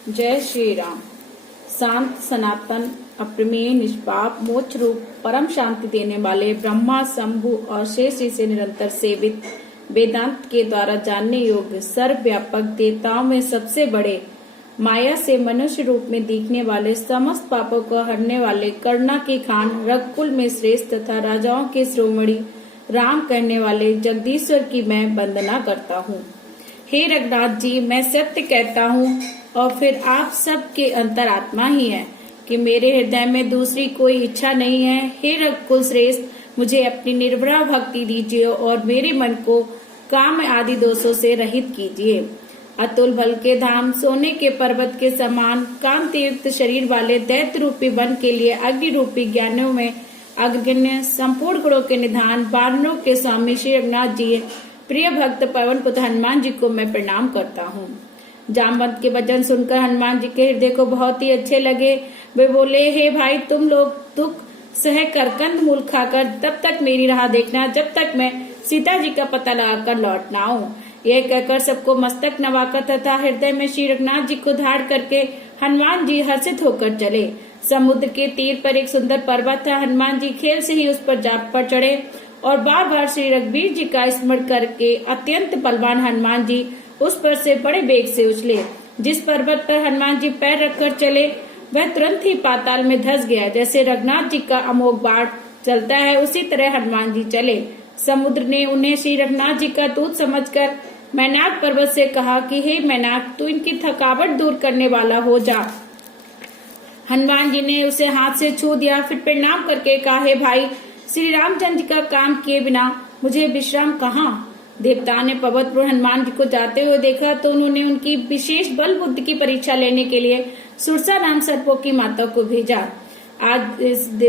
जय श्री राम। शांत सनातन अप्रमेय निष्पाप मोक्ष रूप परम शांति देने वाले ब्रह्मा शंभु और शेष से निरंतर सेवित वेदांत के द्वारा जानने योग्य सर्वव्यापक देवताओं में सबसे बड़े माया से मनुष्य रूप में दिखने वाले समस्त पापों को हरने वाले करुणा की खान रघुकुल में श्रेष्ठ तथा राजाओं के शिरोमणि राम कहने वाले जगदीश्वर की मैं वंदना करता हूँ। हे रघुनाथ जी, मैं सत्य कहता हूँ और फिर आप सबके अंतरात्मा ही हैं कि मेरे हृदय में दूसरी कोई इच्छा नहीं है। हे रघुकुल श्रेष्ठ, मुझे अपनी निर्भरा भक्ति दीजिए और मेरे मन को काम आदि दोषों से रहित कीजिए। अतुल बल के धाम, सोने के पर्वत के समान काम तीर्थ शरीर वाले दैत्य रूपी वन के लिए अग्नि रूपी ज्ञानों में अग्रगण्य संपूर्ण गुणों के निधान वानरों के स्वामी श्री रघुनाथ जी, प्रिय भक्त पवन पुत्र हनुमान जी को मैं प्रणाम करता हूँ। जामवंत के वचन सुनकर हनुमान जी के हृदय को बहुत ही अच्छे लगे। वे बोले, हे भाई, तुम लोग दुख सह कर कंद मूल खाकर तब तक मेरी राह देखना जब तक मैं सीता जी का पता लगाकर लौट ना आऊं। यह कहकर सबको मस्तक नवाकर तथा हृदय में श्री रघुनाथ जी को धारण करके हनुमान जी हर्षित होकर चले। समुद्र के तीर पर एक सुंदर पर्वत था। हनुमान जी खेल से ही उस पर जा पर चढ़े और बार बार श्री रघुवीर जी का स्मरण करके अत्यंत बलवान हनुमान जी उस पर से बड़े वेग से उछले। जिस पर्वत पर हनुमान जी पैर रखकर चले वह तुरंत ही पाताल में धंस गया। जैसे रघुनाथ जी का अमोघ बाण चलता है उसी तरह हनुमान जी चले। समुद्र ने उन्हें श्री रघुनाथ जी का दूत समझकर मैनाक पर्वत से कहा कि हे मैनाक, तू इनकी थकावट दूर करने वाला हो जा। हनुमान जी ने उसे हाथ से छू दिया, फिर प्रणाम करके कहा, हे भाई, श्री रामचंद्र जी का काम किए बिना मुझे विश्राम कहाँ। देवता ने पर्वतपुर हनुमान जी को जाते हुए देखा तो उन्होंने उनकी विशेष बल बुद्धि की परीक्षा लेने के लिए सुरसा नाम सर्पों की माता को भेजा। आज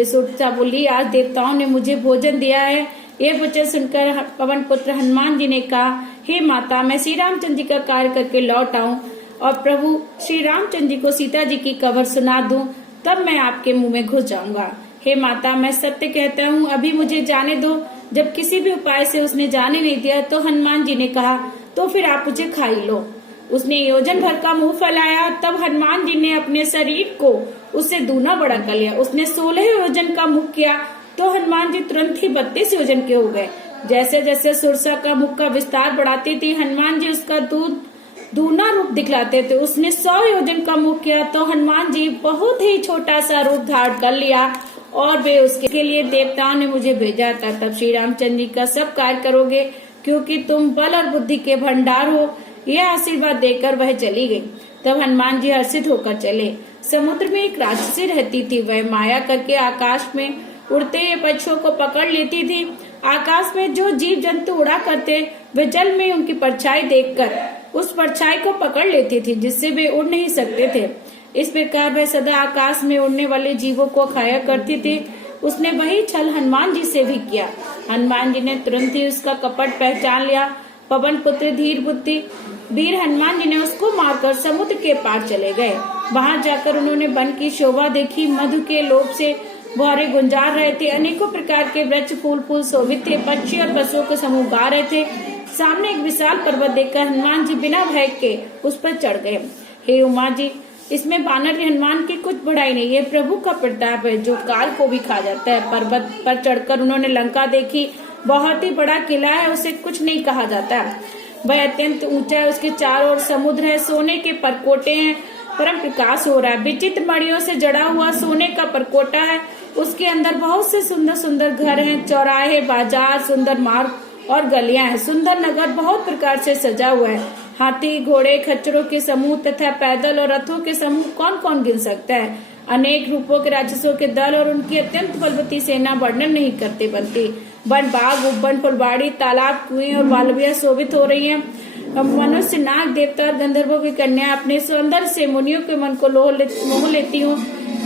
सुरसा बोली, आज देवताओं ने मुझे भोजन दिया है। यह वचन सुनकर पवन पुत्र हनुमान जी ने कहा, हे माता, मैं श्री रामचंद्र जी का कार्य करके लौट आऊं और प्रभु श्री रामचंद्र जी को सीता जी की खबर सुना दूं, तब मैं आपके मुंह में घुस जाऊंगा। हे माता, मैं सत्य कहता हूँ, अभी मुझे जाने दो। जब किसी भी उपाय से उसने जाने नहीं दिया तो हनुमान जी ने कहा, तो फिर आप मुझे खा ही लो। उसने योजन भर का मुंह फैलाया, तब हनुमान जी ने अपने शरीर को उससे दूना बड़ा कर लिया। उसने 16 योजन का मुख किया तो हनुमान जी तुरंत ही 32 योजन के हो गए। जैसे जैसे सुरसा का मुख का विस्तार बढ़ाती थी हनुमान जी उसका दूना रूप दिखलाते थे। उसने 100 योजन का मुख किया तो हनुमान जी बहुत ही छोटा सा रूप धारण कर लिया और वे उसके लिए देवताओं ने मुझे भेजा था। तब श्री रामचंद्र जी का सब कार्य करोगे क्योंकि तुम बल और बुद्धि के भंडार हो। यह आशीर्वाद देकर वह चली गई। तब हनुमान जी हर्षित होकर चले। समुद्र में एक राक्षसी रहती थी। वह माया करके आकाश में उड़ते हुए पक्षियों को पकड़ लेती थी। आकाश में जो जीव जंतु उड़ा करते वे जल में उनकी परछाई देखकर उस परछाई को पकड़ लेती थी, जिससे वे उड़ नहीं सकते थे। इस प्रकार वह सदा आकाश में उड़ने वाले जीवों को खाया करती थी। उसने वही छल हनुमान जी से भी किया। हनुमान जी ने तुरंत ही उसका कपट पहचान लिया। पवन पुत्र धीर बुद्धि वीर हनुमान जी ने उसको मारकर समुद्र के पार चले गए। वहां जाकर उन्होंने वन की शोभा देखी। मधु के लोभ से भौरे गुंजार रहे थे। अनेकों प्रकार के वृक्ष फूल फूल शोभित थे। पक्षी और पशुओं के समूह गा रहे थे। सामने एक विशाल पर्वत देखकर हनुमान जी बिना भय के उस पर चढ़ गए। हे उमा जी, इसमें वानर हनुमान की कुछ बढ़ाई नहीं है। प्रभु का प्रताप है जो काल को भी खा जाता है। पर्वत पर चढ़कर उन्होंने लंका देखी। बहुत ही बड़ा किला है, उसे कुछ नहीं कहा जाता। वह अत्यंत ऊंचा है। उसके चारों ओर समुद्र है। सोने के परकोटे हैं। परम प्रकाश हो रहा है। विचित्र मणियों से जड़ा हुआ सोने का परकोटा है। उसके अंदर बहुत से सुंदर सुंदर घर हैं, चौराहे, बाजार, सुंदर मार्ग और गलियां हैं। सुंदर नगर बहुत प्रकार से सजा हुआ है। हाथी, घोड़े, खच्चरों के समूह तथा पैदल और रथों के समूह कौन कौन गिन सकता है। अनेक रूपों के राक्षसों के दल और उनकी अत्यंत बलवती सेना वर्णन नहीं करते बनती। वन, बाग, उपवन, फुलबाड़ी, तालाब, कुएं और बालवियां शोभित हो रही हैं। मनुष्य, नाग, देवता और गंधर्वों की कन्या अपने सौंदर्य से मुनियों के मन को मोह लेती हूँ।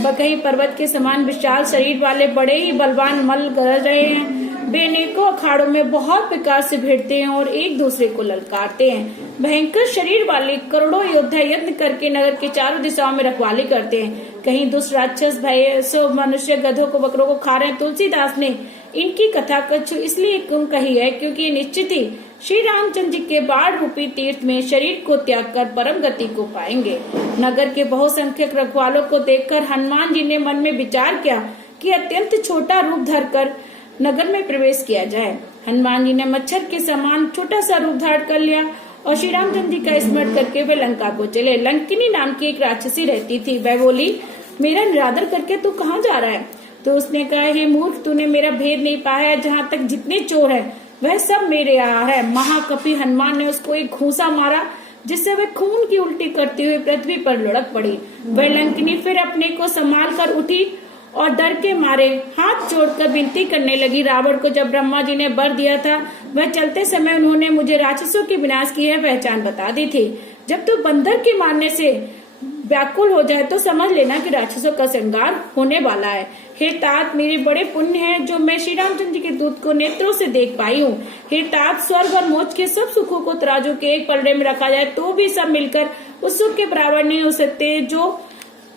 कहीं पर्वत के समान विशाल शरीर वाले बड़े ही बलवान मल गरज रहे हैं। वे अनेकों अखाड़ों में बहुत प्रकार से भिड़ते हैं और एक दूसरे को ललकारते हैं। भयंकर शरीर वाले करोड़ों योद्धा यत्न करके नगर के चारों दिशाओं में रखवाली करते हैं। कहीं दुष्ट राक्षस, भय सो मनुष्य गधों को, बकरों को खा रहे हैं। तुलसीदास ने इनकी कथा कछु इसलिए क्यों कही है क्योंकि ये निश्चित ही श्री रामचंद्र जी के बाढ़ रूपी तीर्थ में शरीर को त्याग कर परम गति को पाएंगे। नगर के बहुसंख्यक रखवालों को देखकर हनुमान जी ने मन में विचार किया कि अत्यंत छोटा रूप धरकर नगर में प्रवेश किया जाए। हनुमान जी ने मच्छर के समान छोटा सा रूप धारण कर लिया और श्री रामचंद्र जी का स्मरण करके वे लंका को चले। लंकिनी नाम की एक राक्षसी रहती थी। वह बोली, मेरा निरादर करके तू कहाँ जा रहा है? तो उसने कहा, हे मूर्ख, तूने मेरा भेद नहीं पाया। जहाँ तक जितने चोर हैं वह सब मेरे यहाँ है। महाकपि हनुमान ने उसको एक घूंसा मारा जिससे वह खून की उल्टी करती हुई पृथ्वी पर लुढ़क पड़ी। वह लंकिनी फिर अपने को संभाल कर उठी और डर के मारे हाथ जोड़कर विनती करने लगी। रावण को जब ब्रह्मा जी ने वर दिया था, वह चलते समय उन्होंने मुझे राक्षसों के विनाश की यह पहचान बता दी थी। जब तू बंदर के मारने से व्याकुल हो जाए तो समझ लेना कि राक्षसों का संहार होने वाला है। हे तात, मेरे बड़े पुण्य हैं जो मैं श्री रामचंद्र जी के दूत को नेत्रों से देख पाई हूँ। हे तात, स्वर्ग और मोक्ष के सब सुखों को तराजू के एक पलड़े में रखा जाए तो भी सब मिलकर उस सुख के बराबर नहीं हो सकते जो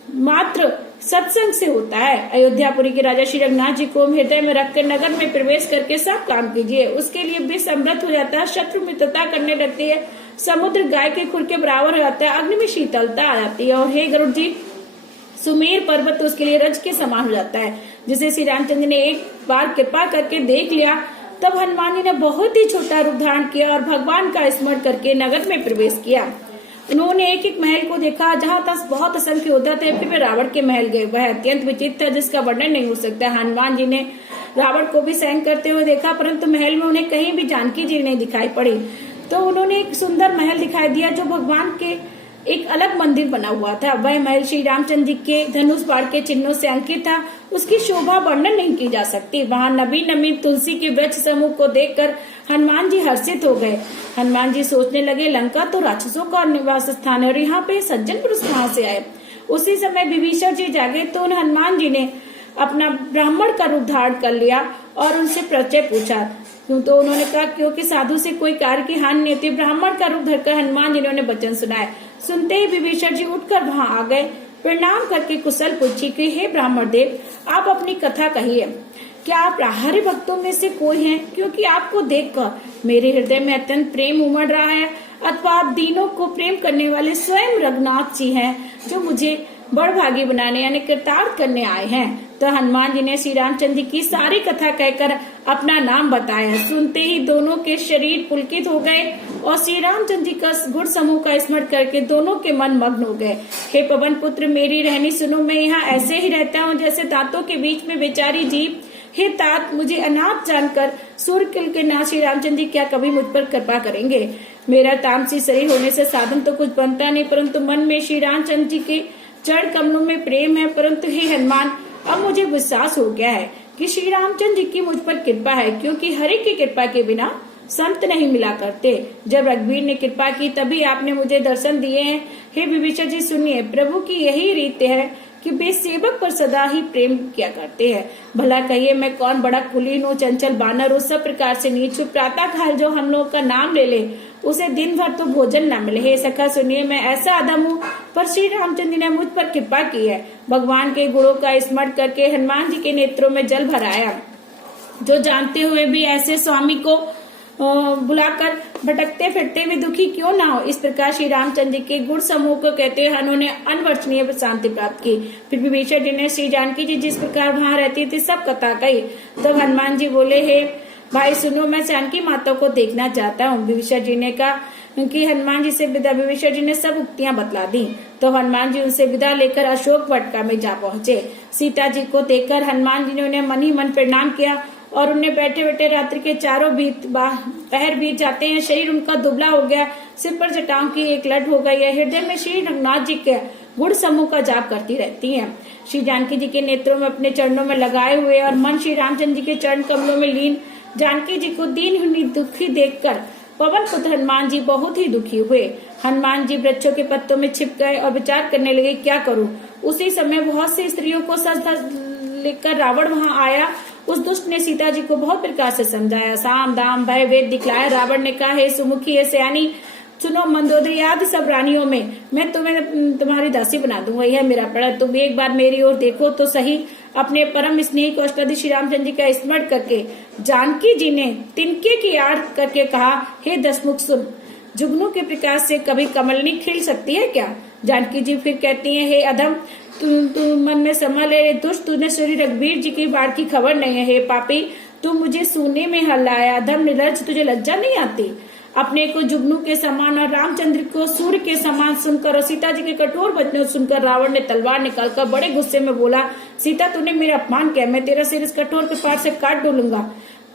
मात्र सत्संग से होता है। अयोध्यापुरी के राजा श्री रघुनाथ जी को हृदय में रखकर नगर में प्रवेश करके सब काम कीजिए। उसके लिए विष अमृत हो जाता है, शत्रु मित्रता करने लगती है, समुद्र गाय के खुर के बराबर हो जाता है, अग्नि में शीतलता आ जाती है, और हे गरुड़ जी, सुमेर पर्वत उसके लिए रज के समान हो जाता है। जिसे श्री रामचंद्र ने एक बार कृपा करके देख लिया, तब हनुमान जी ने बहुत ही छोटा रूप धारण किया और भगवान का स्मरण करके नगर में प्रवेश किया। उन्होंने एक एक महल को देखा, जहाँ तक बहुत असंख्य होता था। फिर वे रावण के महल गए। वह अत्यंत विचित्र था जिसका वर्णन नहीं हो सकता। हनुमान जी ने रावण को भी सहन करते हुए देखा, परंतु महल में उन्हें कहीं भी जानकी जी नहीं दिखाई पड़ी। तो उन्होंने एक सुंदर महल दिखाई दिया जो भगवान के एक अलग मंदिर बना हुआ था। वह महल श्री रामचंद्र जी के धनुष बाण के चिन्हों से अंकित था। उसकी शोभा वर्णन नहीं की जा सकती। वहाँ नवीन नवीन तुलसी के वृक्ष समूह को देखकर हनुमान जी हर्षित हो गए। हनुमान जी सोचने लगे, लंका तो राक्षसों का निवास स्थान है और यहाँ पे सज्जन पुरुष कहाँ से आए। उसी समय विभीषण जी जागे तो हनुमान जी ने अपना ब्राह्मण का रूप धारण कर लिया और उनसे परिचय पूछा। तो उन्होंने कहा, क्योंकि साधु से कोई कार्य की हानि नहीं होती। ब्राह्मण का रूप धरकर हनुमान जी ने उन्हें वचन सुनाए। सुनते ही विभीषण जी उठकर वहां आ गए। प्रणाम करके कुशल पूछी कि हे ब्राह्मण देव, आप अपनी कथा कहिए। क्या आप आहार्य भक्तों में से कोई हैं? क्योंकि आपको देखकर मेरे हृदय में अत्यंत प्रेम उमड़ रहा है। अथवा आप दीनों को प्रेम करने वाले स्वयं रघुनाथ जी हैं जो मुझे बड़भागी बनाने यानी कृतार्थ करने आए हैं। तो हनुमान जी ने श्री रामचंद्र जी की सारी कथा कहकर अपना नाम बताया। सुनते ही दोनों के शरीर पुलकित हो गए और श्री रामचंद्र जी का गुण समूह का स्मरण करके दोनों के मन मग्न हो गए। हे पवन पुत्र, मेरी रहनी सुनो। मैं यहाँ ऐसे ही रहता हूँ जैसे दांतों के बीच में बेचारी जीव। हे तात, मुझे अनाथ जानकर सूर्य के नाथ श्री रामचंद्र जी क्या कभी मुझ पर कृपा करेंगे? मेरा तामसी शरीर होने से साधन तो कुछ बनता नहीं, परंतु मन में श्री रामचंद्र जी के चरण कमलों में प्रेम है। परंतु हे हनुमान, अब मुझे विश्वास हो गया है कि श्री रामचंद्र जी की मुझ पर कृपा है, क्योंकि हरि की कृपा के बिना संत नहीं मिला करते। जब रघुवीर ने कृपा की तभी आपने मुझे दर्शन दिए हैं। हे विभीषण जी, सुनिए, प्रभु की यही रीत है कि वे सेवक पर सदा ही प्रेम किया करते हैं। भला कहिए, मैं कौन बड़ा कुलीन हूँ, चंचल बानर हूँ, सब प्रकार से नीच हूँ। प्रातः काल जो हम लोग का नाम ले ले उसे दिन भर तो भोजन न मिले। हे सखा सुनिए, मैं ऐसा अधम हूँ, पर श्री रामचंद्र ने मुझ पर कृपा की है। भगवान के गुणों का स्मरण करके हनुमान जी के नेत्रों में जल भर आया। जो जानते हुए भी ऐसे स्वामी को बुलाकर भटकते फिरते हुए दुखी क्यों ना हो। इस प्रकार श्री रामचंद्र जी के गुण समूह को कहते हुए उन्होंने अनवर्णनीय शांति प्राप्त की। फिर विभीषण जी ने श्री जानकी जी जिस प्रकार वहां रहती थी सब कथा कही। तब हनुमान जी बोले, हे भाई सुनो, मैं जानकी माता को देखना चाहता हूँ। विभीषण जी ने कहा कि हनुमान जी से विदा। विभीषण जी ने सब उक्तियां बतला दी। तो हनुमान जी उनसे विदा लेकर अशोक वाटिका में जा पहुंचे। सीता जी को देखकर हनुमान जी ने उन्हें मन ही मन प्रणाम किया और उन्हें बैठे बैठे रात्रि के चारों पहर बीत जाते हैं। शरीर उनका दुबला हो गया, सिर पर जटाओं की एक लट हो गई है। हृदय में श्री रघुनाथ जी के गुण समूह का जाप करती रहती हैं। श्री जानकी जी के नेत्रों में अपने चरणों में लगाए हुए और मन श्री रामचंद्र जी के चरण कमलों में लीन जानकी जी को दीन दुखी देखकर पवन पुत्र हनुमान जी बहुत ही दुखी हुए। हनुमान जी वृक्षों के पत्तों में छिप गए और विचार करने लगे, क्या करूं। उसी समय बहुत सी स्त्रियों को सज लेकर रावण वहां आया। उस दुष्ट ने सीता जी को बहुत प्रकार से समझाया, साम दाम भय वेद दिखलाया। रावण ने कहा, हे सुमुखी, हे सयानी, सुनो, मंदोदरी आदि सब रानियों में मैं तुम्हें तुम्हारी दासी बना दूंगा। यह मेरा प्रण, तुम एक बार मेरी ओर देखो तो सही। अपने परम स्नेही को अष्टादि श्री रामचंद्र जी का स्मरण करके जानकी जी ने तिनके की आड़ करके कहा, हे दशमुख सुन, जुगनू के प्रकाश से कभी कमलनी खिल सकती है क्या? जानकी जी फिर कहती है, हे अधम, तू मन में समा ले दुष्ट, तूने श्री रघुवीर जी की बाढ़ की खबर नहीं है। हे पापी, तू मुझे सोने में हल्लाया। अधम निर्लज्ज, तुझे लज्जा नहीं आती? अपने को जुगनू के समान और रामचंद्र को सूर्य के समान सुनकर और सीता जी के कठोर वचनों सुनकर रावण ने तलवार निकालकर बड़े गुस्से में बोला, सीता तूने मेरा अपमान किया, मैं तेरा सिर इस कठोर कपाट से काट डालूंगा।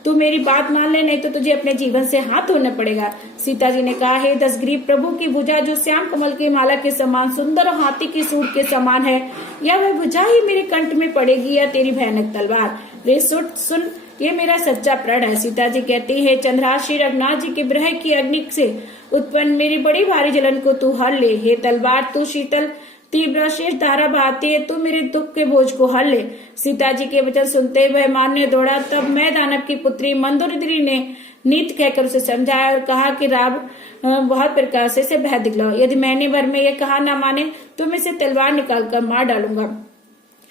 तू मेरी बात मान ले, नहीं तो तुझे अपने जीवन से हाथ धोना पड़ेगा। सीता जी ने कहा, हे दशग्रीव, प्रभु की भुजा जो श्याम कमल की माला के समान सुंदर और हाथी की सूंड के समान है, या वह भुजा ही मेरे कंठ में पड़ेगी या तेरी भयानक तलवार? रे सुन, ये मेरा सच्चा प्रण है। सीता जी कहती है, चंद्रहास श्री रघुनाथ जी के विरह की अग्नि से उत्पन्न मेरी बड़ी भारी जलन को तू हर ले। हे तलवार, तू शीतल तीव्र शेष धारा बहाती है, तू मेरे दुख के बोझ को हर ले। सीता जी के वचन सुनते वह मानने दौड़ा। तब मैं दानव की पुत्री मंदोदरी ने नीत कहकर उसे समझाया और कहा कि राम बहुत प्रकार से भय दिखलाओ। यदि महीने भर में यह कहा न माने तो मैं इसे तलवार निकालकर मार डालूंगा।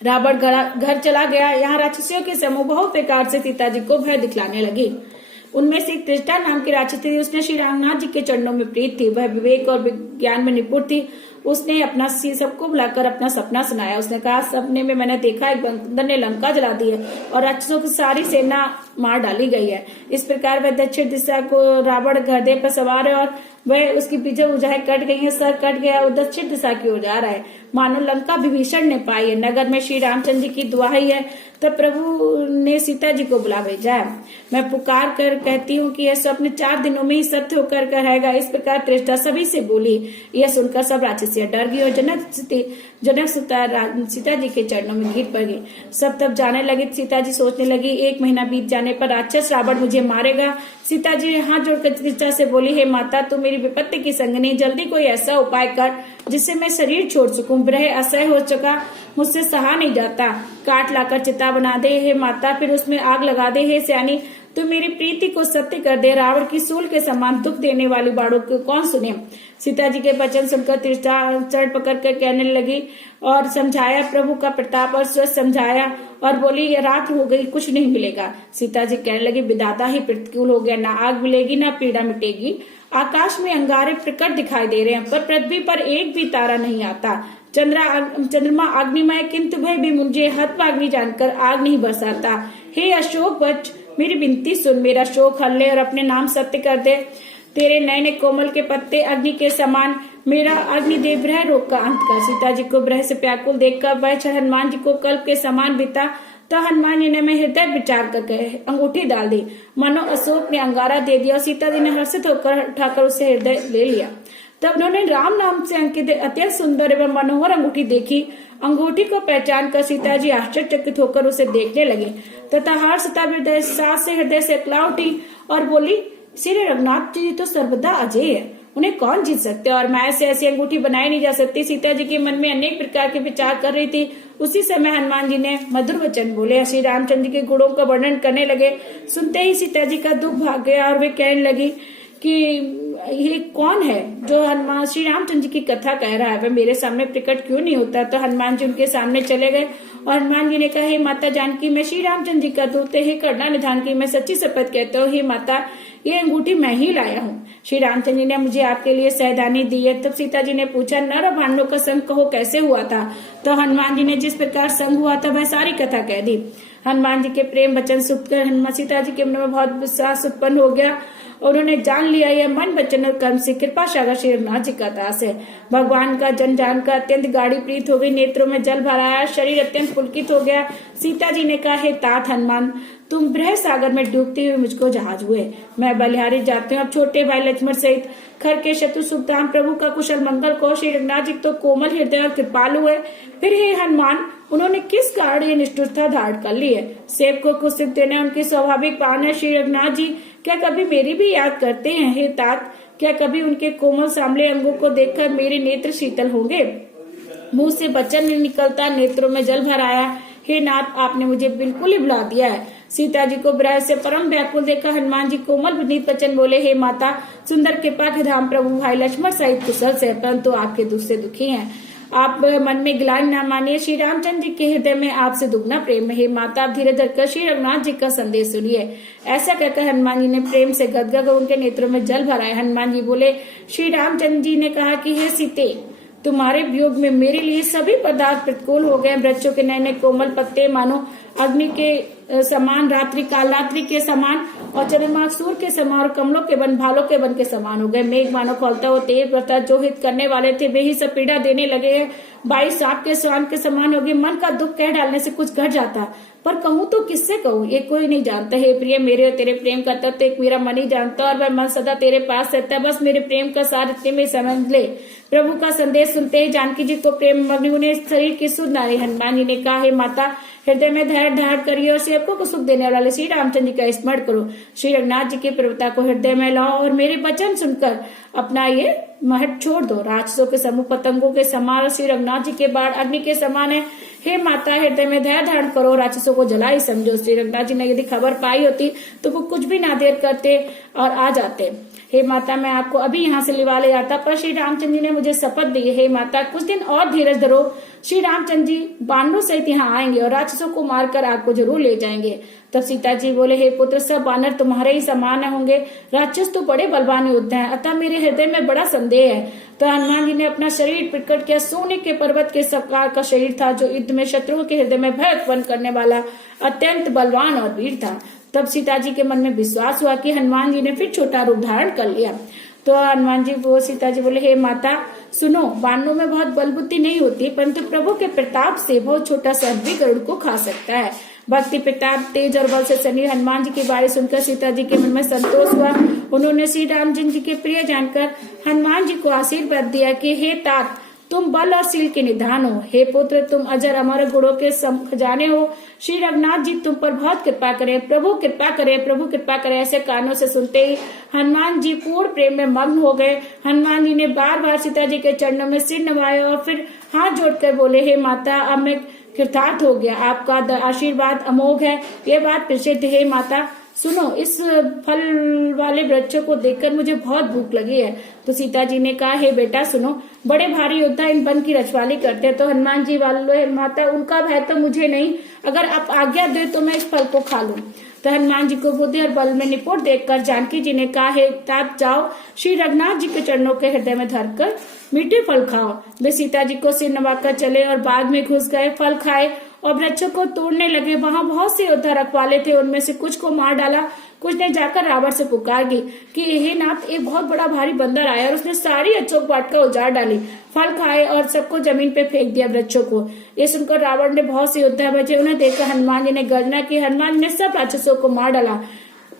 रावण घर चला गया। यहाँ राक्षसियों के समूह बहुत प्रकार से सीता जी को भय दिखलाने लगी। उनमें से एक त्रिष्टा नाम की राक्षसी थी। उसने श्री रघुनाथ जी के चरणों में प्रीत थी। वह विवेक और विज्ञान में निपुण थी। उसने अपना सबको बुलाकर अपना सपना सुनाया। उसने कहा, सपने में मैंने देखा एक बंदर ने लंका जला दी है और राक्षसों की सारी सेना मार डाली गई है। इस प्रकार वह दक्षिण दिशा को रावण गधे पर सवार है और वह उसकी पीछे भुजाएं कट गई है, सर कट गया और दक्षिण दिशा की ओर जा रहा है। मानो लंका विभीषण ने पाई है। नगर में श्री रामचंद्र जी की दुहाई है। तब प्रभु ने सीता जी को बुला भेजा है। मैं पुकार कर कहती हूँ कि यह स्वप्न 4 दिनों में ही सत्य होकर रहेगा। इस प्रकार त्रिष्टा सभी से बोली। यह सुनकर सब राक्षसियां डर गई और जनक सीता जी के चरणों में गिर पड़ गई। सब तब जाने लगे। सीता जी सोचने लगी, 1 महीना बीत जाने पर राक्षस रावण मुझे मारेगा। सीता जी हाथ जोड़कर त्रिष्टा से बोली, हे माता, तू मेरी विपत्ति की संगिनी, जल्दी कोई ऐसा उपाय कर जिससे मैं शरीर छोड़ सकूं। विरह असह्य हो चुका, मुझसे सहा नहीं जाता। काट लाकर चिता बना दे हे माता, फिर उसमें आग लगा दे हे सयानी। तू मेरी प्रीति को सत्य कर दे। रावण की सूल के समान दुख देने वाली बाणों को कौन सुने? सीता जी के वचन सुनकर त्रिष्टा चढ़ पकड़ कर कहने लगी और समझाया प्रभु का प्रताप और स्वस्थ समझाया और बोली, ये रात हो गई, कुछ नहीं मिलेगा। सीता जी कहने लगी, विधाता ही प्रतिकूल हो गया, ना आग मिलेगी ना पीड़ा मिटेगी। आकाश में अंगारे प्रकट दिखाई दे रहे हैं पर पृथ्वी पर एक भी तारा नहीं आता। चंद्रमा अग्निमय, किंतु वह भी मुझे हतभाग्नि जानकर आग नहीं बरसाता। हे अशोक वच, मेरी विनती सुन, मेरा शोक हर ले और अपने नाम सत्य कर दे। तेरे नयने कोमल के पत्ते अग्नि के समान, मेरा अग्निदेव ग्रह रोग का अंत कर। सीता जी को ग्रह से व्याकुल देखकर वह क्षण हनुमान जी को कल्प के समान बीता। तो हनुमान जी ने मैं हृदय विचार करके अंगूठी डाल दी। मानो अशोक ने अंगारा दे दिया और सीता जी ने हर्षित होकर उठाकर उसे हृदय ले लिया। तब उन्होंने राम नाम से अंकित अत्यंत सुंदर एवं मनोहर अंगूठी देखी। अंगूठी को पहचान कर सीता जी आश्चर्यचकित होकर उसे देखने लगे तथा हर्षता हृदय सास से हृदय से क्ला उठी और बोली, श्री रघुनाथ जी तो सर्वदा अजय है, उन्हें कौन जीत सकते और मैं से ऐसी अंगूठी बनाई नहीं जा सकती। सीता जी के मन में अनेक प्रकार के विचार कर रही थी। उसी समय हनुमान जी ने मधुर वचन बोले। श्री रामचंद्र के गुणों का वर्णन करने लगे। सुनते ही सीता जी का दुख भाग गया और वे कहने लगी कि ये कौन है जो हनुमान श्री रामचंद्र जी की कथा कह रहा है, वह मेरे सामने प्रकट क्यों नहीं होता? तो हनुमान जी उनके सामने चले गए और हनुमान जी ने कहा, हे माता जानकी, मैं श्री रामचंद्र जी का दूत है, करना निधान की मैं सच्ची शपथ कहता हूँ, हे माता ये अंगूठी मैं ही लाया हूँ। श्री रामचंद्र जी ने मुझे आपके लिए सहदानी दी है। तब सीता जी ने पूछा, नर और भांडवों का संग कहो कैसे हुआ था? तो हनुमान जी ने जिस प्रकार संग हुआ था वह सारी कथा कह दी। हनुमान जी के प्रेम वचन सुनकर हनुमान सीता जी के मन में बहुत विश्वास उत्पन्न हो गया। उन्होंने जान लिया यह मन वचन और कर्म से कृपा सागर श्री रघुनाथ जी का दास है। भगवान का जन जानकर अत्यंत गाढ़ी प्रीत हो गई, नेत्रों में जल भर आया, शरीर अत्यंत पुलकित हो गया। सीता जी ने कहा, हे तात हनुमान, तुम बृहद सागर में डूबते हुए मुझको जहाज हुए, मैं बलिहारी जाते हूँ। अब छोटे भाई लक्ष्मण सहित खर के शत्रु सुखधाम प्रभु का कुशल मंगल को। श्री रघुनाथ जी तो कोमल हृदय और कृपालु है, फिर हे हनुमान उन्होंने किस कारण ये निष्ठुरता धारण कर ली है? सेवकों को सुख देना उनकी स्वाभाविक पान है। श्री रघुनाथ जी क्या कभी मेरी भी याद करते हैं? हे तात, क्या कभी उनके कोमल सांवले अंगों को देखकर मेरे नेत्र शीतल होंगे? मुंह से वचन निकलता, नेत्रों में जल भर आया। हे नाथ, आपने मुझे बिल्कुल ही भुला दिया है। सीता जी को विरह से परम व्याकुल देखा हनुमान जी कोमल विनीत वचन बोले, हे माता, सुंदर कृपा के धाम प्रभु भाई लक्ष्मण सहित कुशल से, परंतु आपके दुख से दुखी हैं। आप मन में गिलान न मानिए, श्री रामचंद्र जी के हृदय में आपसे दुगना प्रेम है। माता, आप धीरे धरकर श्री रघुनाथ जी का संदेश सुनिए। ऐसा कहकर हनुमान जी ने प्रेम से गदगद उनके नेत्रों में जल भराया। हनुमान जी बोले, श्री रामचंद्र जी ने कहा कि हे सीते, तुम्हारे वियोग में मेरे लिए सभी पदार्थ प्रतिकूल हो गए। वृक्षों के नए नए कोमल पत्ते मानो अग्नि के समान, रात्रि कालरात्रि के समान और चंद्रमा सूर्य के समान और कमलों के वन भालों के वन के समान हो गए। मेघ मानो खोलता हुआ तेज बरसा, जो हित करने वाले थे वे ही सब पीड़ा देने लगे हैं। बाई सांप के स्वान के समान होगी। मन का दुख कह डालने से कुछ घट जाता, पर कहूँ तो किससे कहूँ, ये कोई नहीं जानता। हे प्रिय, मेरे और तेरे प्रेम का तत्व एक मेरा मन ही जानता, और वह मन सदा तेरे पास रहता है। बस मेरे प्रेम का सार इतने में समझ ले। प्रभु का संदेश सुनते ही जानकी जी को प्रेम मग्न ने शरीर की सुध नारी। हनुमान जी ने कहा, हे माता, हृदय में धैर्य धारण करिए और सेवकों को सुख देने वाले श्री रामचंद्र जी का स्मरण करो। श्री रघुनाथ जी की प्रभुता को हृदय में लाओ और मेरे वचन सुनकर अपना ये महट छोड़ दो। राक्षसों के समूह पतंगों के समान, श्री रघुनाथ जी के बाण अग्नि के समान है। हे माता, हृदय में धैर्य धारण करो, राक्षसों को जला ही समझो। श्री रघुनाथ जी ने यदि खबर पाई होती तो वो कुछ भी ना देर करते और आ जाते। हे माता, मैं आपको अभी यहाँ से लिवा ले जाता, पर श्री रामचंद्र जी ने मुझे शपथ दी। हे माता, कुछ दिन और धीरज धरो। श्री रामचंद्र जी बानरों सहित यहाँ आएंगे और राक्षसों को मारकर आपको जरूर ले जाएंगे। तब सीता जी बोले, हे पुत्र, सब बानर तुम्हारे ही समान होंगे। राक्षस तो बड़े बलवान योद्धा हैं, अतः मेरे हृदय में बड़ा संदेह है। तो हनुमान जी ने अपना शरीर प्रकट किया। सोने के पर्वत के सकार का शरीर था, जो युद्ध में शत्रुओं के हृदय में भय उत्पन्न करने वाला अत्यंत बलवान और वीर था। तब सीता जी के मन में विश्वास हुआ कि हनुमान जी ने फिर छोटा रूप धारण कर लिया। तो हनुमान जी वो सीता जी बोले, हे माता सुनो, बानरों में बहुत बल बुद्धि नहीं होती, परंतु प्रभु के प्रताप से बहुत छोटा सा भी गरुड़ को खा सकता है। भक्ति, प्रताप, तेज और बल से सनी हनुमान जी की बात सुनकर सीता जी के मन में संतोष हुआ। उन्होंने श्री रामचंद्र जी के प्रिय जानकर हनुमान जी को आशीर्वाद दिया कि हे तात, तुम बल और शील के निधान हो। हे पुत्र, तुम अजर अमर गुणों के खजाने हो। श्री रघुनाथ जी तुम पर बहुत कृपा करें, प्रभु कृपा करें, प्रभु कृपा करें। ऐसे कानों से सुनते ही हनुमान जी पूर्ण प्रेम में मग्न हो गए। हनुमान जी ने बार बार सीता जी के चरणों में सिर नवाया और फिर हाथ जोड़कर बोले, हे माता, अब मैं कृतार्थ हो गया, आपका आशीर्वाद अमोघ है। ये बात प्रसिद्ध है। माता सुनो, इस फल वाले वृक्षों को देखकर मुझे बहुत भूख लगी है। तो सीता जी ने कहा, हे बेटा सुनो, बड़े भारी योद्धा इन वन की रखवाली करते हैं। तो हनुमान जी वाले, माता उनका भय तो मुझे नहीं, अगर आप आज्ञा दे तो मैं इस फल को खा लूं। तो हनुमान जी को बुद्धि और बल में निपुण देखकर जानकी जी ने कहा, हे तात जाओ, श्री रघुनाथ जी के चरणों के हृदय में धरकर मीठे फल खाओ। वे सीता जी को सिर नवाकर चले और बाग में घुस गए, फल खाए और वृक्षों को तोड़ने लगे। वहां बहुत से योद्धा रखवाले थे, उनमें से कुछ को मार डाला, कुछ ने जाकर रावण से पुकार की कि हे नाथ, एक बहुत बड़ा भारी बंदर आया और उसने सारी अचोक वाटिका उजाड़ डाली, फल खाए और सबको जमीन पे फेंक दिया वृक्षों को। ये सुनकर रावण ने बहुत से योद्धा बचे, उन्हें देखकर हनुमान जी ने गर्जना की। हनुमान जी ने सब राक्षसों को मार डाला।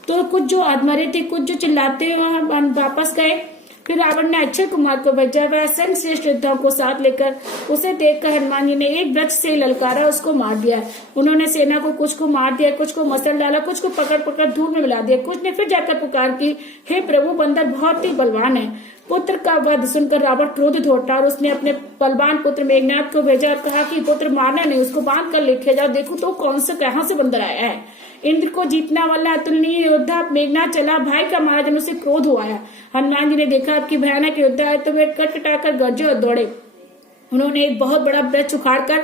तो कुछ जो आत्मरे थे, कुछ जो चिल्लाते वापस गए। फिर रावण ने अक्षय कुमार को भेजा, वह सर्व श्रेष्ठ योद्धाओं को साथ लेकर उसे देखकर हनुमान जी ने एक वृक्ष से ललकारा, उसको मार दिया। उन्होंने सेना को कुछ को मार दिया, कुछ को मसल डाला, कुछ को पकड़ पकड़ धूल में मिला दिया। कुछ ने फिर जाकर पुकार की, हे प्रभु, बंदर बहुत ही बलवान है। पुत्र का वध सुनकर रावण क्रोधित हो उठा और उसने अपने बलवान पुत्र मेघनाथ को भेजा और कहा कि पुत्र मारना नहीं, उसको बांध कर लेके जाओ, देखो तो कौन से कहां से बंदर आया है। इंद्र को जीतना वाला अतुलनीय योद्धा मेघनाथ चला, भाई का मारा जन उसे क्रोध हो आया। हनुमान जी ने देखा आपकी भयानक योद्धा है तो वे कटकटाकर गरजे और दौड़े। उन्होंने एक बहुत बड़ा वृक्ष उखाड़कर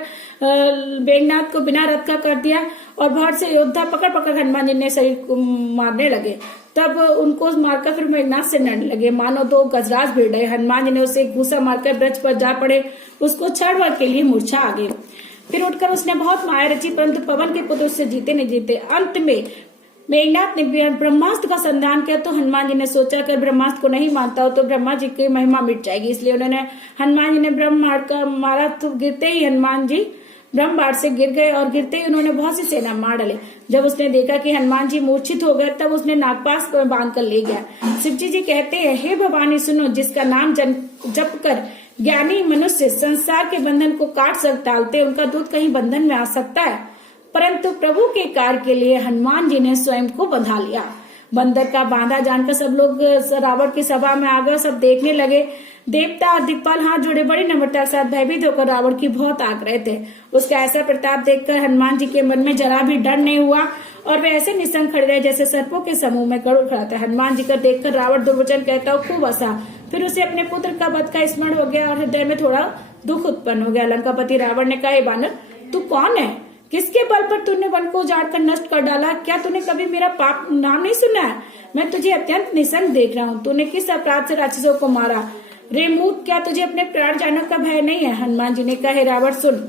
मेघनाथ को बिना रथ का कर दिया और बहुत से योद्धा पकड़ पकड़ हनुमान जी ने शरीर को मारने लगे। तब उनको मारकर फिर मेघनाथ से लड़ने लगे, मानो दो गजराज भिड़ रहे। हनुमान जी ने उसे घूसा मारकर वृक्ष पर जा पड़े, उसको क्षण भर के लिए मूर्छा आ गई। फिर उठकर उसने बहुत माया रची, परंतु पवन के पुत्र उससे जीते नहीं जीते। अंत में मेघनाथ ने ब्रह्मास्त्र का संधान किया। तो हनुमान जी ने सोचा कि ब्रह्मास्त्र को नहीं मानता हो तो ब्रह्मा जी की महिमा मिट जाएगी, इसलिए उन्होंने हनुमान जी ने ब्रह्म मारा। तो गिरते ही हनुमान जी ब्रह्मबाण से गिर गए और गिरते ही उन्होंने बहुत सी सेना मार डाली। जब उसने देखा कि हनुमान जी मूर्छित हो गए तब उसने नागपाश को बांध कर ले गया। शिवजी जी कहते हैं, हे भवानी सुनो, जिसका नाम जप कर ज्ञानी मनुष्य संसार के बंधन को काट सक डालते, उनका दूध कहीं बंधन में आ सकता है, परंतु प्रभु के कार्य के लिए हनुमान जी ने स्वयं को बंधा लिया। बंदर का बांधा जानकर सब लोग रावण की सभा में आ गए, सब देखने लगे। देवता और दिक्पाल हाथ जोड़े बड़ी नम्रता के साथ भयभीत होकर रावण की बहुत आग रहे थे। उसका ऐसा प्रताप देखकर हनुमान जी के मन में जरा भी डर नहीं हुआ और वे ऐसे निसंग खड़े रहे जैसे सर्पों के समूह में गरुड़ खड़ा था। हनुमान जी का देखकर रावण दुर्वचन कहता हुआ खूब हंसा। फिर उसे अपने पुत्र का वध का स्मरण हो गया और हृदय में थोड़ा दुख उत्पन्न हो गया। लंकापति रावण ने कहा, बानर तू कौन है? किसके बल पर तूने वन को उजाड़ कर नष्ट कर डाला? क्या तूने कभी मेरा पाप नाम नहीं सुना है? मैं तुझे अत्यंत निसंग देख रहा हूँ। तूने किस अपराध से राक्षसों को मारा? रे मूर्ख, क्या तुझे अपने प्राण जानों का भय नहीं है? हनुमान जी ने कहा, हे रावण सुन,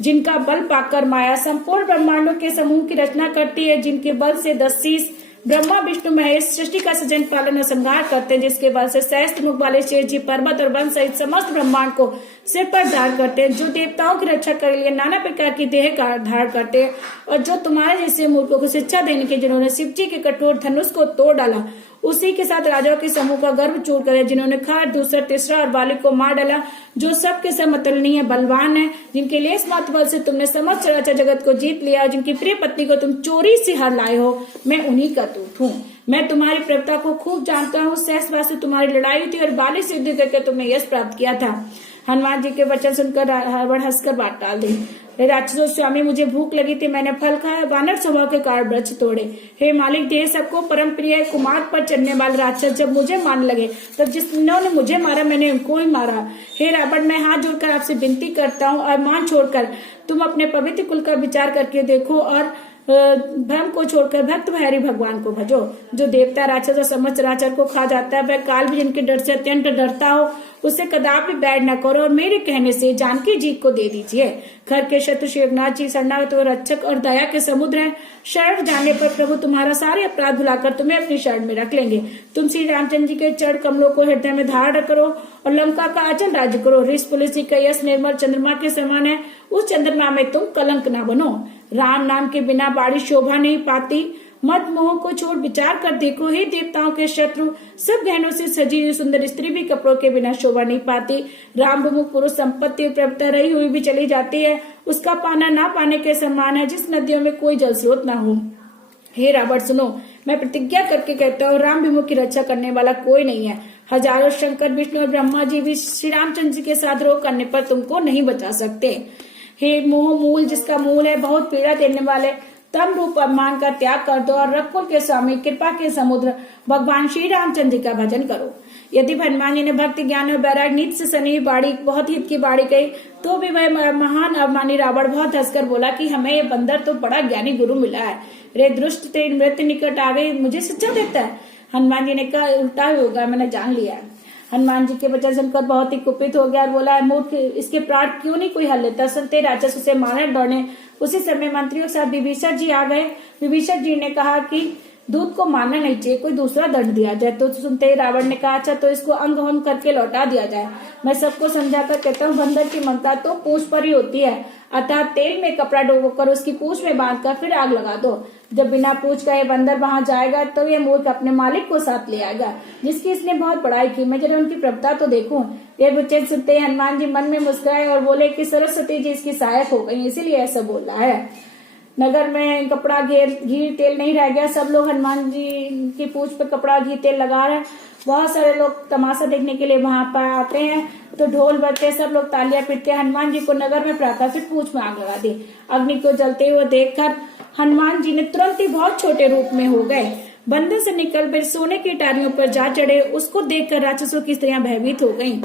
जिनका बल पाकर माया संपूर्ण ब्रह्मांडों के समूह की रचना करती है, जिनके बल से 10 शीश ब्रह्मा विष्णु महेश सृष्टि का सृजन पालन और संहार करते हैं, जिसके बल से सहस्त्र मुख वाले शेष जी पर्वत और वन सहित समस्त ब्रह्मांड को सिर पर धारण करते हैं, जो देवताओं की रक्षा के लिए नाना प्रकार की देह का धारण करते हैं, और जो तुम्हारे जैसे मूर्खों को शिक्षा देने के जिन्होंने शिव जी के कठोर धनुष को तोड़ डाला, उसी के साथ राजाओं के समूह का गर्व चूर करे, जिन्होंने खर दूसरा तीसरा और बालिक को मार डाला, जो सबके सब अतुलनीय बलवान है, जिनके लेस मात्र बल से तुमने समस्त चराचर जगत को जीत लिया और जिनकी प्रिय पत्नी को तुम चोरी से हर लाए हो, मैं उन्हीं का दूत हूँ। मैं तुम्हारी प्रभुता को खूब जानता हूँ। सहस्त्र से तुम्हारी लड़ाई थी और बालिश युद्ध करके तुमने यश प्राप्त किया था। हनुमान जी के वचन सुनकर रावण हंसकर बात टाल दी। हे राक्षसों, स्वामी, मुझे भूख लगी थी, मैंने फल खाया, वानर स्वभाव के कारण वृक्ष तोड़े। हे मालिक, देह सबको परम प्रिय है, कुमार पर चढ़ने वाले राक्षस जब मुझे मारने लगे, तब जिन्होंने मुझे मारा मैंने उनको ही मारा। हे रावण, मैं हाथ जोड़कर आपसे विनती करता हूँ, और मान छोड़कर तुम अपने पवित्र कुल का विचार करके देखो और भ्रम को छोड़कर भक्त भैरी भगवान को भजो। जो देवता राक्षस और समस्त चराचर को खा जाता है, वह काल भी जिनके डर से अत्यंत डरता हो, उससे कदापि बैर न करो और मेरे कहने से जानकी जी को दे दीजिए। खर के शत्रु श्री रघुनाथ जी शरणागत और रक्षक और दया के समुद्र हैं। शरण जाने पर प्रभु तुम्हारा सारे अपराध भुलाकर तुम्हें अपनी शरण में रख लेंगे। तुम श्री रामचंद्र जी के चरण कमलों को हृदय में धारण करो और लंका का अचल राज्य करो। ऋषि पुलिस का यश निर्मल चंद्रमा के समान है, उस चंद्रमा में तुम कलंक न बनो। राम नाम के बिना बाड़ी शोभा नहीं पाती। मत मोह को छोड़ विचार कर देखो, हे देवताओं के शत्रु, सब गहनों से सजी हुई सुंदर स्त्री भी कपड़ों के बिना शोभा नहीं पाती। राम विमुख पुरुष संपत्ति और प्रभुता रही हुई भी चली जाती है, उसका पाना ना पाने के समान है, जिस नदियों में कोई जल स्रोत ना हो। हे रावण सुनो, मैं प्रतिज्ञा करके कहता हूँ, राम विमुख की रक्षा करने वाला कोई नहीं है। हजारों शंकर विष्णु और ब्रह्मा जी भी श्री रामचंद्र जी के साथ रोग करने पर तुमको नहीं बचा सकते। हे मोह मूल, जिसका मूल है बहुत पीड़ा देने वाले, तम रूप अभिमान का त्याग कर दो और रघुकुल के स्वामी कृपा के समुद्र भगवान श्री रामचंद्र जी का भजन करो। यदि हनुमान जी ने भक्ति ज्ञान और वैराग नीति से सनी बाड़ी बहुत हित की बाड़ी कही, तो भी वह महान अभिमानी रावण बहुत हंसकर बोला कि हमें ये बंदर तो बड़ा ज्ञानी गुरु मिला है। रे दुष्ट, तेरी मृत्यु निकट आ गई, मुझे शिक्षा देता है। हनुमान जी ने कहा, उल्टा ही होगा, मैंने जान लिया। हनुमान जी के वचन सुनकर बहुत ही कुपित हो गया और बोला, मूर्ख, इसके प्राण क्यों नहीं कोई हल लेता? सुनते राक्षस उसे मारने दौड़े। उसी समय मंत्रियों के साथ विभीषण जी आ गए। विभीषण जी ने कहा कि दूत को मारना नहीं चाहिए, कोई दूसरा दंड दिया जाए। तो सुनते ही रावण ने कहा, अच्छा तो इसको अंग भंग करके लौटा दिया जाए। मैं सबको समझाकर कहता हूँ, बंदर की ममता तो पूंछ पर ही होती है, अतः तेल में कपड़ा डुबोकर उसकी पूंछ में बांधकर फिर आग लगा दो। जब बिना पूछ का ये बंदर वहां जाएगा तो ये मूर्ख अपने मालिक को साथ ले आएगा, जिसकी इसने बहुत बड़ाई की। मैं जरा उनकी प्रभुता तो देखूं। ये वचन सुनते हनुमान जी मन में मुस्कुराए और बोले कि सरस्वती जी इसकी सहायक हो गई, इसीलिए ऐसा बोल रहा है। नगर में कपड़ा घी तेल नहीं रह गया, सब लोग हनुमान जी की पूंछ पे कपड़ा घी तेल लगा रहे हैं। बहुत सारे लोग तमाशा देखने के लिए वहां पर आते हैं, तो ढोल बजते, सब लोग तालियां पीटते। हनुमान जी को नगर में प्रातः फिर पूंछ में आग लगा दी। अग्नि को जलते हुए देखकर हनुमान जी ने तुरंत ही बहुत छोटे रूप में हो गए। बंधन से निकल फिर सोने की टारियों पर जा चढ़े। उसको देखकर राक्षसों की स्त्रियां भयभीत हो गईं।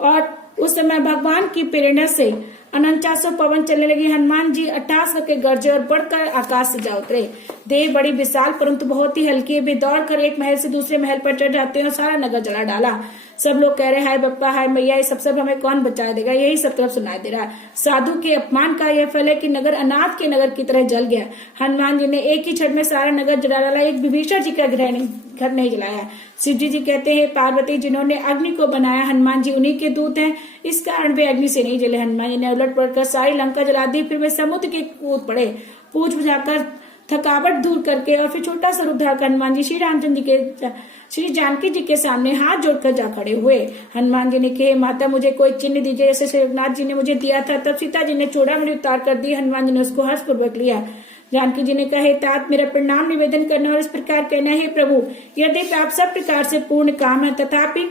और उस समय भगवान की प्रेरणा से अनंचासों पवन चलने लगी। हनुमान जी 88 करके गरजे और बढ़कर आकाश से जा उतरे। देह बड़ी विशाल परंतु बहुत ही हल्की है। वे दौड़कर एक महल से दूसरे महल पर चढ़ जाते हैं और सारा नगर जला डाला। सब लोग कह रहे, हाय बप्पा, हाय मैया, ये सब हमें कौन बचा देगा? यही सब तरफ सुनाई दे रहा है। साधु के अपमान का यह फल है कि नगर अनाथ के नगर की तरह जल गया। हनुमान जी ने एक ही क्षण में सारा नगर जला डाला। एक विभीषण जी का घर नहीं जलाया। शिव जी कहते हैं, पार्वती जिन्होंने अग्नि को बनाया, हनुमान जी उन्हीं के दूत हैं, इस कारण वे अग्नि से नहीं जले। हनुमान जी ने उलट पड़कर सारी लंका जला दी। फिर वे समुद्र के कूद पड़े। पूछ बुझाकर थकावट दूर करके और फिर छोटा सा रूप धारकर हनुमान जी श्री जानकी जी के सामने हाथ जोड़कर जा खड़े हुए। हनुमान जी ने कहे, माता मुझे कोई चिन्ह दीजिए, जैसे श्री रघुनाथ जी ने मुझे दिया था। तब सीता जी ने चूड़ामणि उतार कर दी। हनुमान जी ने उसको हर्षपूर्वक लिया। जानकी जी ने कहा, तात मेरा प्रणाम निवेदन करना और इस प्रकार कहना है, प्रभु यदि आप सब प्रकार से पूर्ण काम है तथापि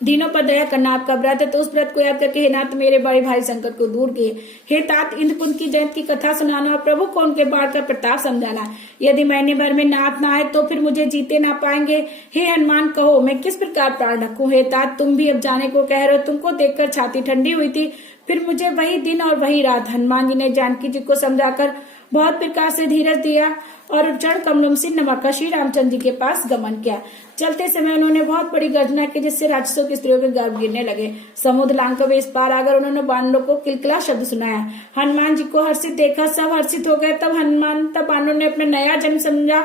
दीनों पर दया करना आपका व्रत है, तो उस व्रत को याद करके हे नाथ मेरे बड़े भाई संकट को दूर किए। हे तात इंद्रपुंज की जयंती की कथा सुनाना और प्रभु को उनके बाढ़ का प्रताप समझाना। यदि महीने भर में नाथ ना आए तो फिर मुझे जीते ना पाएंगे। हे हनुमान कहो मैं किस प्रकार प्राण रखूं? हे तात तुम भी अब जाने को कह रहे हो, तुमको देखकर छाती ठंडी हुई थी, फिर मुझे वही दिन और वही रात। हनुमान जी ने जानकी जी को समझाकर बहुत प्रकार से धीरज दिया और चरण कमलों से नमाकर श्री रामचंद्र जी के पास गमन किया। चलते समय उन्होंने बहुत बड़ी गर्जना की, जिससे राक्षसों की स्त्रियों के गर्भ गिरने लगे। समुद्र लांघकर वे इस पार आकर उन्होंने बानरों को किलकिला शब्द सुनाया। हनुमान जी को हर्षित देखा, सब हर्षित हो गए। तब बानरों ने अपना नया जन्म समझा।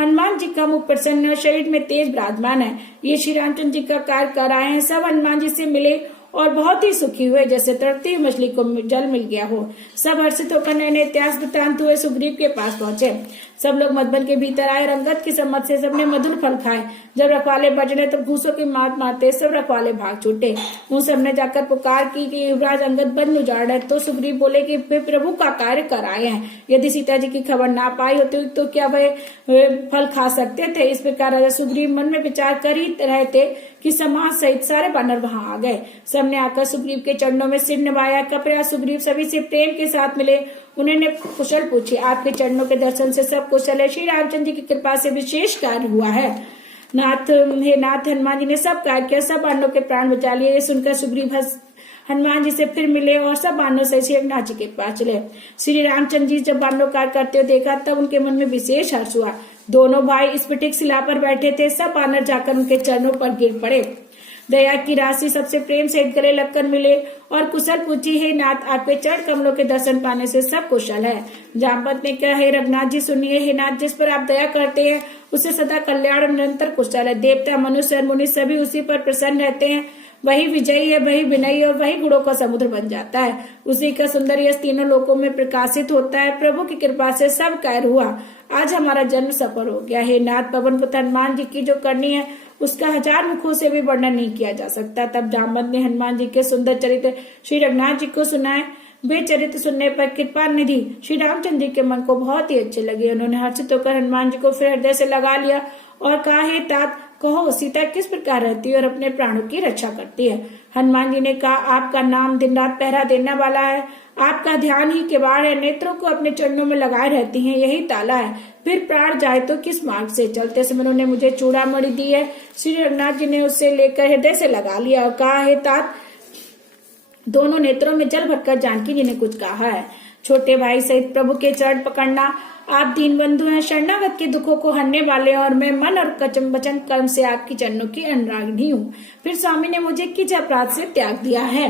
हनुमान जी का मुख प्रसन्न और शरीर में तेज विराजमान है। ये श्री रामचंद्र जी का कार्य कर आए हैं। सब हनुमान जी से मिले और बहुत ही सुखी हुए, जैसे तड़पती हुई मछली को जल मिल गया हो। सब हर्षित होकर नए नए इतिहास वृतांत हुए सुग्रीव के पास पहुंचे। सब लोग मधुबन के भीतर आए। रंगत की सम्मत से सबने मधुर फल खाए। जब रखवाले बजने तब घूसों की मात मारते सब रखवाले भाग छूटे। उन सबने जाकर पुकार की कि युवराज अंगद वन उजाड़ है। तो सुग्रीव बोले कि वे प्रभु का कार्य कर आए हैं। यदि सीता जी की खबर ना पाई होती तो क्या वे फल खा सकते थे? इस प्रकार राजा सुग्रीव मन में विचार कर ही रहे थे कि समाज सहित सारे वानर वहां आ गए। सबने आकर सुग्रीव के चरणों में सिर नवाया। कपड़ा सुग्रीव सभी से प्रेम के साथ मिले। उन्होंने कुशल पूछे, आपके चरणों के दर्शन से सब कुशल है। श्री रामचंद्र जी की कृपा से विशेष कार्य हुआ है। नाथ हनुमान जी ने सब कार्य किया, सब वानरों के प्राण बचा लिए। ये सुनकर सुग्रीव हनुमान जी से फिर मिले और सब वानरों से श्रीनाथ जी के पास चले। श्री रामचंद्र जी जब वानरों कार्य करते हुए देखा तब उनके मन में विशेष हर्ष हुआ। दोनों भाई स्फटिक शिला पर बैठे थे। सब वानर जाकर उनके चरणों पर गिर पड़े। दया की राशि सबसे प्रेम से गले लगकर मिले और कुशल पूछी, हे नाथ, आपके चरण कमलों के दर्शन पाने से सब कुशल है। जामवंत ने कहा, हे रघुनाथ जी सुनिए, हे नाथ, जिस पर आप दया करते हैं उसे सदा कल्याण और निरंतर कुशल है। देवता मनुष्य और मुनि सभी उसी पर प्रसन्न रहते हैं। वही विजयी है, वही विनयी और वही गुणों का समुद्र बन जाता है। उसी का सुंदर यश तीनों लोकों में प्रकाशित होता है। प्रभु की कृपा से सब कार्य हुआ। आज हमारा जन्म सफल हो गया। हे नाथ, पवन पुत्र हनुमान जी की जो करनी है उसका 1000 मुखों से भी वर्णन नहीं किया जा सकता। तब जामवंत ने हनुमान जी के सुंदर चरित्र श्री रघुनाथ जी को सुनाए। वे चरित्र सुनने पर कृपा निधि श्री रामचंद्र जी के मन को बहुत ही अच्छे लगे। उन्होंने हर्षित होकर हनुमान जी को फिर हृदय से लगा लिया और कहा, हे तात, कहो सीता किस प्रकार रहती है और अपने प्राणों की रक्षा करती है? हनुमान जी ने कहा, आपका नाम दिन रात पहरा देने वाला है। आपका ध्यान ही किवाड़ है। नेत्रों को अपने चरणों में लगाए रहती हैं, यही ताला है। फिर प्राण जाए तो किस मार्ग से? चलते समय उन्होंने मुझे चूड़ामणि दी है। श्री रघुनाथ जी ने उससे लेकर हृदय से लगा लिया और कहा, हे तात, दोनों नेत्रों में जल भरकर जानकी जी ने कुछ कहा है। छोटे भाई सहित प्रभु के चरण पकड़ना। आप दीन बंधु हैं, शरणागत के दुखों को हरने वाले, और मैं मन और वचन कर्म से आपकी चरणों की अनुरागिनी हूँ। फिर स्वामी ने मुझे किस अपराध से त्याग दिया है?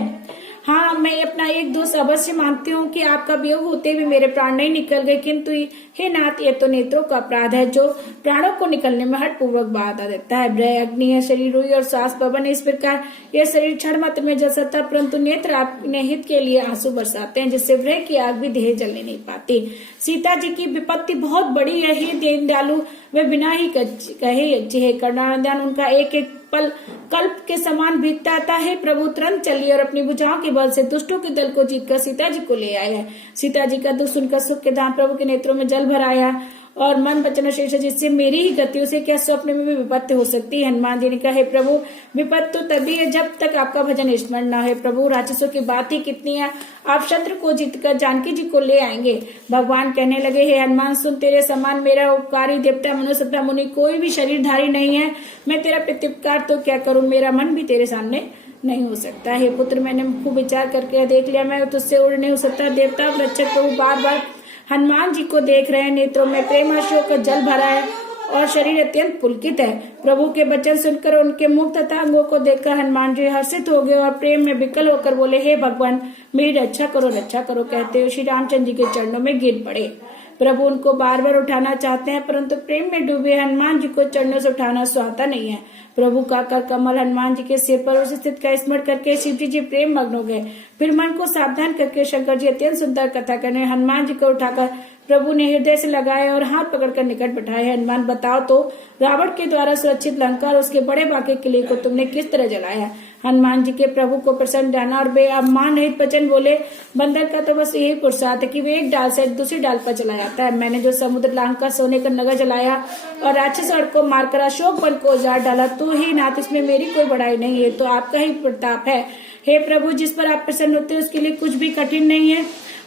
हाँ, मैं अपना एक दोष अवश्य मानती हूँ कि आपका वियोग होते हुए मेरे प्राण नहीं निकल गए, किंतु हे नाथ, ये तो नेत्रों का अपराध है जो प्राणों को निकलने में हठ पूर्वक बाधा देता है। ब्रह अग्नि है, शरीर रुई और श्वास पवन है। इस प्रकार यह शरीर क्षण मात्र में जल सकता, परंतु नेत्र अपने हित के लिए आंसू बरसाते हैं, जिससे ब्रह की आग भी देह जलने नहीं पाती। सीता जी की विपत्ति बहुत बड़ी है। हे दीनदयालु, वे बिना ही कहे अच्छे है। करुणानिधान, उनका एक एक पल कल्प के समान बीतता है। प्रभु तुरंत चलिए और अपनी भुजाओं के बल से दुष्टों के दल को जीतकर सीता जी को ले आए हैं। सीता जी का दुख सुनकर सुख के धाम प्रभु के नेत्रों में जल भर आया और मन वचन शेष, जिससे मेरी ही गतियों से क्या स्वप्न में भी विपत्ति हो सकती है? हनुमान जी ने कहा, हे प्रभु, विपत्ति तो तभी है जब तक आपका भजन स्मरण न है। प्रभु, राक्षसों की बात ही कितनी है, आप शत्रु को जीतकर जानकी जी को ले आएंगे। भगवान कहने लगे, हे हनुमान, सुन, तेरे समान मेरा उपकारी देवता मनुष्य तथा मुनि कोई भी शरीरधारी नहीं है। मैं तेरा प्रत्युपकार तो क्या करूं, मेरा मन भी तेरे सामने नहीं हो सकता। हे पुत्र, मैंने खूब विचार करके देख लिया, मैं तुझसे उड़ नहीं हो सकता। देवता रक्षक प्रभु बार बार हनुमान जी को देख रहे हैं। नेत्रों में प्रेमाशोक का जल भरा है और शरीर अत्यंत पुलकित है। प्रभु के वचन सुनकर उनके मुख तथा अंगों को देखकर हनुमान जी हर्षित हो गए और प्रेम में विकल होकर बोले, हे भगवान, मेरी रक्षा करो कहते हुए श्री रामचंद्र जी के चरणों में गिर पड़े। प्रभु उनको बार बार उठाना चाहते हैं, परंतु प्रेम में डूबे हनुमान जी को चरणों से उठाना सुहाता नहीं है। प्रभु का कर कमल हनुमान जी के सिर पर उस स्थित का स्मरण करके शिव जी प्रेम मग्न हो गए। फिर मन को सावधान करके शंकर जी अत्यंत सुंदर कथा करने हनुमान जी को उठाकर प्रभु ने हृदय से लगाए और हाथ पकड़कर निकट बैठाए। हनुमान, बताओ तो, रावण के द्वारा सुरक्षित लंका और उसके बड़े बाकी किले को तुमने किस तरह जलाया? हनुमान जी के प्रभु को प्रसन्न जाना और बेअभिमान रहित वचन बोले, बंदर का तो बस यही पुरुषार्थ है कि वे एक डाल से दूसरी डाल पर चला जाता है। मैंने जो समुद्र लांघकर सोने का नगर जलाया और राक्षस को मारकर अशोक वन को उजाड़ डाला, तो ही नाथ, इसमें मेरी कोई बड़ाई नहीं है, तो आपका ही प्रताप है। हे प्रभु, जिस पर आप प्रसन्न होते हैं उसके लिए कुछ भी कठिन नहीं है।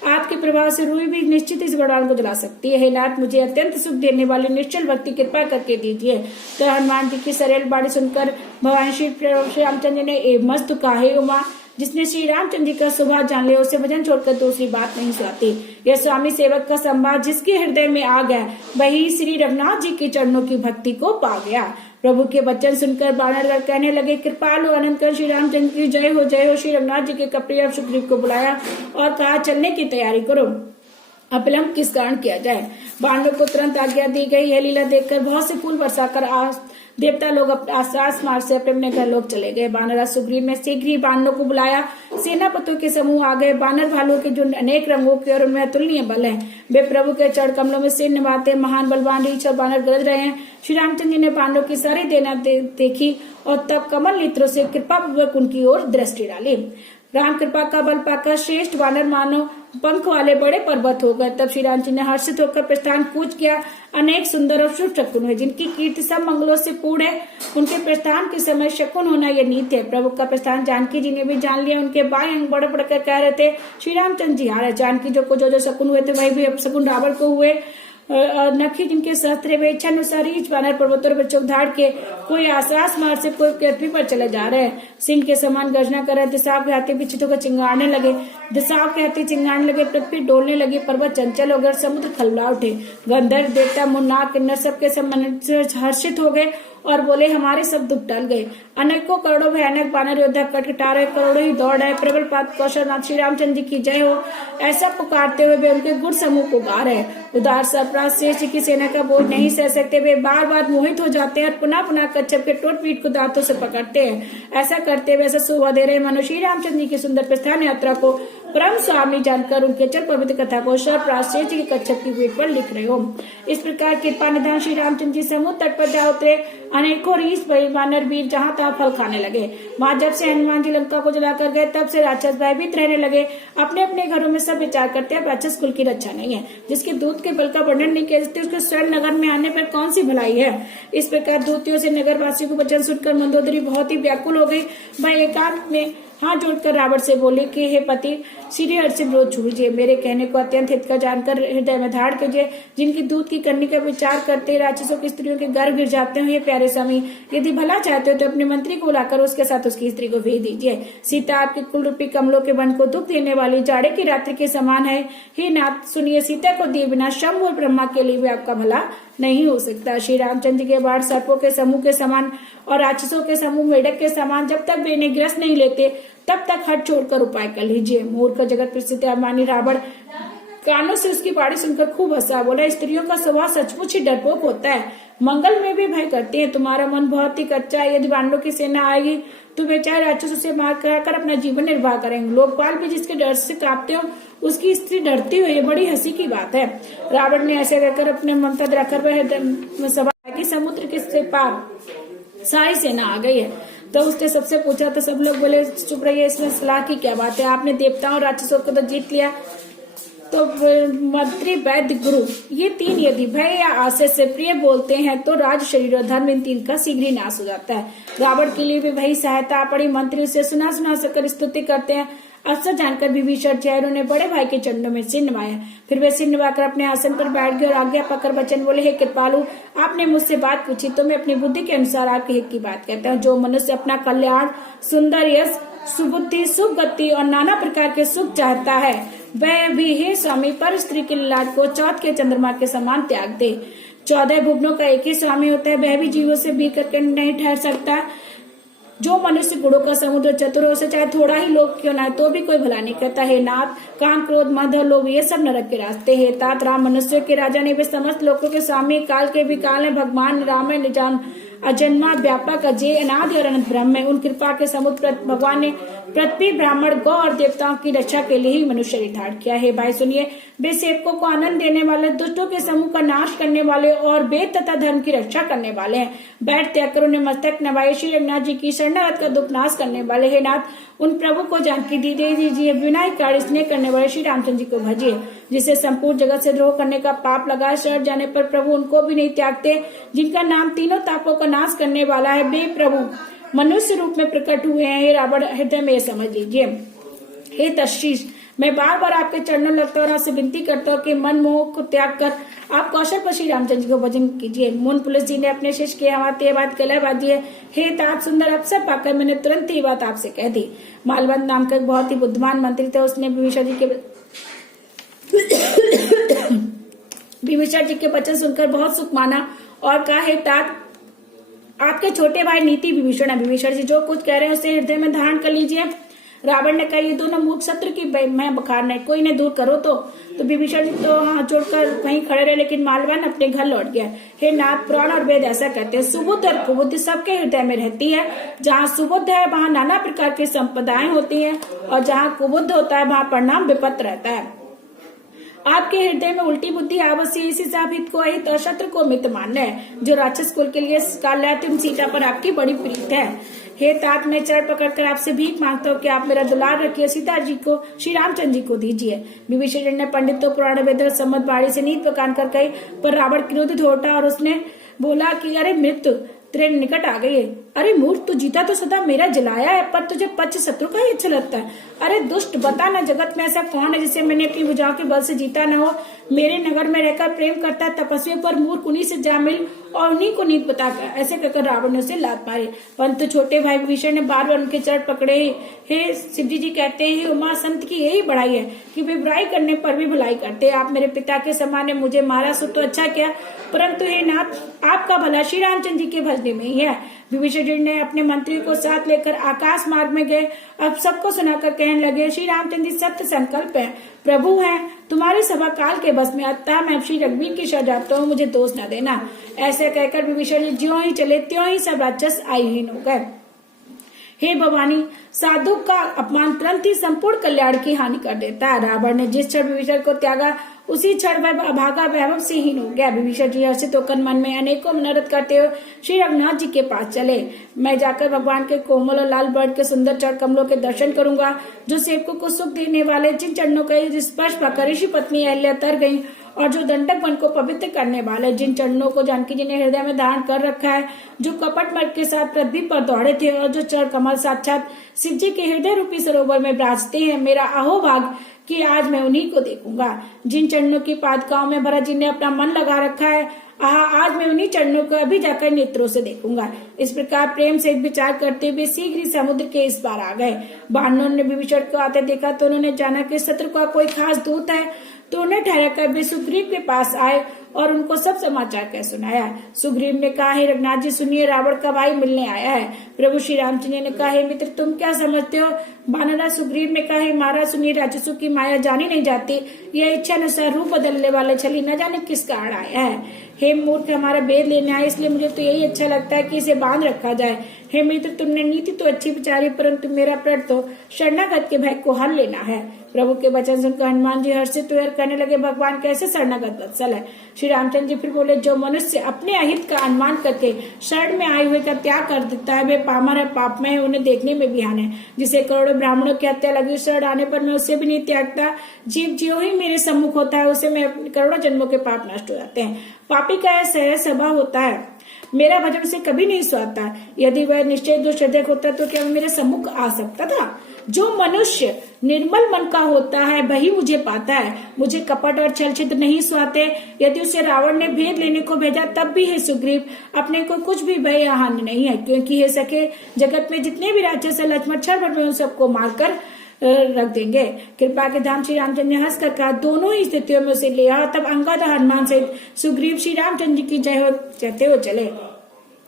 आपके प्रभाव से रूई भी निश्चित इस गढ़वाल को जला सकती है। हे नाथ, मुझे अत्यंत सुख देने वाली निश्चल भक्ति कृपा करके दीजिए। तो हनुमान जी की सरल बाणी सुनकर भगवान श्री रामचंद्र ने मस्त कहा, हे उमा, जिसने श्री रामचंद्र जी का स्वभाव जान लिया उसे वचन छोड़कर दूसरी बात नहीं सुनाती। यह स्वामी सेवक का संवाद जिसके हृदय में आ गया वही श्री रघुनाथ जी के चरणों की भक्ति को पा गया। प्रभु के वचन सुनकर बानरगढ़ कहने लगे, कृपालु अनंत श्री रामचंद्र की जय हो जय हो। श्री रघुनाथ जी के कप्रिय सुग्रीव को बुलाया और कहा, चलने की तैयारी करो, अब विलंब किस कारण किया जाए। बानरों को तुरंत आज्ञा दी गई। यह लीला देखकर बहुत से फूल बरसाकर देवता लोग अपने आसास मार्ग से अपने घर लोग चले गए। बानर सुग्रीव ने शीघ्र ही बानरों को बुलाया। सेनापतियों के समूह आ गए। बानर भालुओं के जो अनेक रंगों के और उनमें अतुलनीय बल है, वे प्रभु के चरण कमलों में सिर निभाते महान बलवान रीछ और बानर गरज रहे हैं। श्री रामचंद्र जी ने बानरों की सारी देना देखी और तब कमल नेत्रों से कृपा पूर्वक उनकी ओर दृष्टि डाली। राम कृपा का बल पाकर श्रेष्ठ वानर मानो पंख वाले बड़े पर्वत हो गए। तब श्री राम जी ने हर्षित होकर प्रस्थान कूच किया। अनेक सुंदर और शुभ शकुन हुए, जिनकी कीर्ति सब मंगलों से पूर्ण है। उनके प्रस्थान के समय शकुन होना यह नीति है। प्रभु का प्रस्थान जानकी जी ने भी जान लिया। उनके बाएं अंग बढ़ बढ़कर कह रहे थे, श्री रामचंद्र जी आ रहे। जानकी जो जो शकुन हुए थे वही भी अब शकुन रावण को हुए। नखी जिनके सहस्त्र वे इच्छा अनुसार ही बानर पर्वतों पर चौक धाड़ के कोई आसास मार से कोई पृथ्वी पर चले जा रहे हैं। सिंह के समान गर्जना कर रहे। दिशाओं के हाथी पीछे को चिंगाड़ने लगे। दिशाओं के हाथी चिंगाड़ने लगे। पृथ्वी डोलने लगी। पर्वत चंचल हो गए। समुद्र खलबला उठे। गंधर्व देवता मुन्नार किन्नर सबके सब हर्षित हो गए और बोले, हमारे सब दुख टल गए। अनेकों करोड़ों भयानक बानर योद्धा कटकटा रहे। करोड़ों ही दौड़ रहे। प्रबल पात कौशलनाथ श्री रामचंद्र जी की जय हो ऐसा पुकारते हुए वे उनके गुण समूह को गा रहे। उदार सरफराज शेष जी की सेना का बोझ नहीं सह सकते। वे बार बार मोहित हो जाते हैं और पुनः पुनः कच्छप के टोट पीट को दांतों से पकड़ते हैं। ऐसा करते हुए ऐसा शोभा दे रहे मनु श्री रामचंद्र जी की सुंदर प्रस्थान यात्रा को परम स्वामी जानकर उनके चल पवित्र कथा को सरफराज शेष जी के कच्छप की पीठ पर लिख रहे हो। इस प्रकार कृपा निधान श्री रामचंद्र जी समुद्र तट पर जा उतरे। अनेकों रीछ वानर वीर जहाँ तहाँ फल खाने लगे। वहां जब से हनुमान जी लंका को जलाकर गए तब से राक्षस भयभीत रहने लगे। अपने अपने घरों में सब विचार करते हैं राक्षस कुल की रक्षा नहीं है। जिसके दूत के बल का वर्णन नहीं किया जाता उसके स्वयं नगर में आने पर कौन सी भलाई है। इस प्रकार दूतियों से नगर वासियों को वचन सुनकर मंदोदरी बहुत ही व्याकुल हो गई। वह एकांत में हाथ जोड़कर रावण से बोले कि हे पति श्री हरि से विरोध छूटिए। मेरे कहने को अत्यंत हित का जानकर हृदय में धाड़ कीजिए। जिनकी दूध की करने का विचार करते राक्षसों की स्त्रियों के गर्भ गिर जाते हैं। ये प्यारे स्वामी, यदि भला चाहते हो तो अपने मंत्री को बुलाकर उसके साथ उसकी स्त्री को भेज दीजिए। सीता आपके कुल रूपी कमलों के वन को दुख देने वाली जाड़े की रात्रि के समान है। हे नाथ सुनिए, सीता को दिए बिना शंभु और ब्रह्मा के लिए भी आपका भला नहीं हो सकता। श्री रामचंद्र के बाढ़ सर्पों के समूह के समान और राक्षसों के समूह मेढक के समान जब तक वे इन्हें ग्रस्त नहीं लेते तब तक हट छोड़कर उपाय कर लीजिए। मूर्ख जगत प्रसिद्ध अभिमानी रावण कानों से उसकी बाड़ी सुनकर खूब हंसा। बोला, स्त्रियों का स्वभाव सचमुच ही डरपोक होता है, मंगल में भी भय करती है। तुम्हारा मन बहुत ही कच्चा है। यदि पांडवों की सेना आएगी तो वे चाहे राक्षसों से मार कराकर अपना जीवन निर्वाह करेंगे। लोकपाल भी जिसके डर से कांपते हो उसकी स्त्री डरती हो, ये बड़ी हंसी की बात है। रावण ने ऐसे कहकर अपने मंत्र रखकर वह सभा की समुद्र के पार सारी सेना आ गई है। तो उसने सबसे पूछा तो सब लोग बोले, चुप रहिए, इसमें सलाह की क्या बात है। आपने देवताओं और राक्षसों को तो जीत लिया, तो मंत्री वैद्य गुरु ये तीन यदि भय या आशय से प्रिय बोलते हैं तो राज शरीर और धर्म इन तीन का शीघ्र ही नाश हो जाता है। रावण के लिए भी वही सहायता पड़ी। मंत्री उसे सुना सुना सकर स्तुति करते हैं। अवसर जानकर विभीषण चेहरों ने बड़े भाई के चरणों में सिर नवाया। फिर वे सिर नवाकर अपने आसन पर बैठ गए और आज्ञा पाकर वचन बोले, हे कृपालु, आपने मुझसे बात पूछी तो मैं अपनी बुद्धि के अनुसार आपके हित की बात कहता हूँ। जो मनुष्य अपना कल्याण, सुंदर यश, सुबुद्धि, सुगति और नाना प्रकार के सुख चाहता है वह भी हे स्वामी पर स्त्री के लाड को चौथ के चंद्रमा के समान त्याग दे। 14 भुवनों का एक ही स्वामी होता है, वह भी जीवों से भी करके नहीं ठहर सकता। जो मनुष्य गुणों का समुद्र चतुर हो से चाहे थोड़ा ही लोभ क्यों ना तो भी कोई भला नहीं करता है। नाथ, काम, क्रोध, मद और लोभ ये सब नरक के रास्ते हैं। तात राम मनुष्य के राजा ने वे समस्त लोगों के स्वामी, काल के भी काल है। भगवान राम है निजान अजन्मा व्यापक अजय अनादि और अनंत ब्रह्म है। उन कृपा के समुद्र भगवान ने पृथ्वी, ब्राह्मण, गौ और देवताओं की रक्षा के लिए ही मनुष्य धारण किया है। भाई सुनिए, वे सेवकों को आनंद देने वाले, दुष्टों के समूह का नाश करने वाले और वेद तथा धर्म की रक्षा करने वाले हैं। बैठ त्याग कर उन्हें मस्तक नवाए श्री रघुनाथ जी की शरणागत का दुख नाश करने वाले हे नाथ, उन प्रभु को जानकी दी दीजिए। विनाय कार्य स्नेह करने वाले श्री रामचंद्र जी को भजिए। जिसे संपूर्ण जगत से द्रोह करने का पाप लगा शरण जाने पर प्रभु उनको भी नहीं त्यागते। जिनका नाम तीनों तापों का नाश करने वाला है, वे प्रभु मनुष्य रूप में प्रकट हुए हैं। हे रावण, हृदय में समझ लीजिए। हे तशीष, मैं बार बार आपके चरणों लगता हूँ और आपसे विनती करता हूँ कि मन मोह को त्याग कर आप कौशल पर श्री रामचंद्र जी को भजन कीजिए। मोहन पुलिस जी ने अपने शिष्य के हमारे ये बात कलह बात है। हे तात सुंदर अवसर पाकर मैंने तुरंत ही बात आपसे कह दी। मालवंत नाम का एक बहुत ही बुद्धिमान मंत्री था, उसने विभीषण जी के वचन सुनकर बहुत सुख माना और कहा, हे तात आपके छोटे भाई नीति विभीषण है, विभीषण जी जो कुछ कह रहे हैं उसे हृदय में धारण कर लीजिए। रावण ने कहा, ये दोनों मूर्ख शत्रु की मैं बखार नहीं, कोई ने दूर करो तो विभीषण जी तो हाथ जोड़कर वहीं खड़े रहे, लेकिन मालवान अपने घर लौट गया। हे नाथ, पुराण और वेद ऐसा कहते हैं, सुबुद्ध और कुबुद्ध सबके हृदय में रहती है। जहाँ सुबुद्ध है वहाँ नाना प्रकार की संपदाएं होती है, और जहाँ कुबुद्ध होता है वहाँ परिणाम विपत्त रहता है। आपके हृदय में उल्टी बुद्धि अवश्य इसी हित को अहित और शत्रु को मित्र मानना है, जो राक्षस कुल के लिए काल्यातिम सीता पर आपकी बड़ी प्रीत है। हे तात, मैं चरण पकड़कर आपसे भीख मांगता हूँ कि आप मेरा दुलार रखिए, सीता जी को श्री रामचंद्र जी को दीजिए। विभीषण ने पंडितों पुराण वेद सम्मत बाड़ी से नीत पकान कर कही, पर रावण क्रोधित हो उठा और उसने बोला कि अरे मृत्यु तेरे निकट आ गई है। अरे मूर्ख, तू जीता तो सदा मेरा जलाया है, पर तुझे पक्ष शत्रु का ही अच्छा लगता है। अरे दुष्ट, बता ना जगत में ऐसा कौन है जिसे मैंने अपनी भुजाओं के बल से जीता न हो। मेरे नगर में रहकर प्रेम करता है तपस्वी, पर मूर्ख उन्हीं से जा मिल और उन्हीं को नीत बताकर। ऐसे कहकर रावण ने उसे लात मारी, परंतु छोटे भाई विभीषण ने बार बार उनके चरण पकड़े। हे शिवजी जी कहते हैं, उमा संत की यही बड़ाई है कि वे बुराई करने पर भी भलाई करते। आप मेरे पिता के समान ने मुझे मारा सो तो अच्छा किया, परंतु हे नाथ, आपका भला श्री रामचंद्र जी के भजने में ही है। विभीषण जी ने अपने मंत्री को साथ लेकर आकाश मार्ग में गए। अब सबको सुनाकर कहने लगे, श्री रामचंद्र जी सत्य संकल्प है, प्रभु हैं, तुम्हारी सभा काल के बस में, अतः मैं श्री रघुवीर की शरण जाता हूँ, मुझे दोष न देना। ऐसे कहकर विभीषण जी ज्यों ही चले त्यों ही सब राक्षस आईहीन हो गए। हे भवानी, साधु का अपमान तुरंत ही संपूर्ण कल्याण की हानि कर देता है। रावण ने जिस क्षण विभीषण को त्यागा उसी क्षण वह अभागा वैभव से हीन हो गया। विभीषण जी हर्षित होकर मन में अनेकों मनोरथ करते हुए श्री रघुनाथ जी के पास चले। मैं जाकर भगवान के कोमल और लाल वर्ण के सुंदर चरण कमलों के दर्शन करूंगा, जो सेवकों को सुख देने वाले, जिन चरणों का स्पर्श पाकर ऋषि पत्नी अहल्या तर गई, और जो दंडक वन को पवित्र करने वाले, जिन चरणों को जानकी जी ने हृदय में धारण कर रखा है, जो कपट मर्ग के साथ पृथ्वी पर दौड़े थे, और जो चरण कमल साक्षात शिव जी के हृदय रूपी सरोवर में विराजते हैं। मेरा अहोभाग कि आज मैं उन्हीं को देखूंगा। जिन चरणों की पादुकाओं में भरत जी ने अपना मन लगा रखा है, आज मैं उन्हीं चरणों को अभी जाकर नेत्रों से देखूंगा। इस प्रकार प्रेम से विचार करते हुए शीघ्र ही समुद्र के इस पार आ गए। बानरों ने विभीषण को आते देखा तो उन्होंने जाना कि शत्रु का कोई खास दूत है, तो उन्हें ठहरा कर वे सुग्रीव के पास आए और उनको सब समाचार कह सुनाया। सुग्रीव ने कहा, हे रघुनाथ जी सुनिए, रावण का भाई मिलने आया है। प्रभु श्री रामचंद्र ने कहा, हे मित्र तुम क्या समझते हो। बानरा सुग्रीव ने कहा, हे महाराज सुनिए, राक्षसों की माया जानी नहीं जाती, यह इच्छा अनुसार रूप बदलने वाले छली न जाने किस कारण आया है। हे मूर्ख, हमारा वेद लेने आए, इसलिए मुझे तो यही अच्छा लगता है कि इसे बांध रखा जाए। हे मित्र, तुमने नीति तो अच्छी विचारी, परंतु मेरा प्रण तो शरणागत के भय को हर लेना है। प्रभु के वचन सुनकर हनुमान जी हर्षित हुए और कहने लगे, भगवान कैसे शरणागत वत्सल है। श्री रामचंद्र जी फिर बोले, जो मनुष्य अपने अहित का अनुमान करके शरण में आए हुए का त्याग कर देता है, वे पामर है, पाप में है, उन्हें देखने में बिहान है। जिसे करोड़ों ब्राह्मणों की हत्या लगी, शरण आने पर मैं उसे भी नहीं त्यागता। जीव ज्यों ही मेरे सम्मुख होता है, उसे मैं करोड़ों जन्मों के पाप नष्ट हो जाते हैं। पापी का ऐसा स्वभाव होता है, मेरा भजन उसे कभी नहीं सुहाता। यदि वह निश्चय दुष्ट होता तो क्या मेरे सम्मुख आ सकता था। जो मनुष्य निर्मल मन का होता है वही मुझे पाता है। मुझे कपट और छल छिद्र नहीं सुहाते। यदि उसे रावण ने भेद लेने को भेजा तब भी हे सुग्रीव, अपने को कुछ भी भय या हानि नहीं है, क्योंकि हे सके जगत में जितने भी राक्षस लक्ष्मण क्षण में उन सबको मारकर रख देंगे। कृपा के धाम श्री रामचंद्र ने हंस कर कहा, दोनों ही स्थितियों में उसे ले आओ। तब अंगद और हनुमान सहित सुग्रीव श्री रामचंद्र जी की जय हो कहते हुए चले।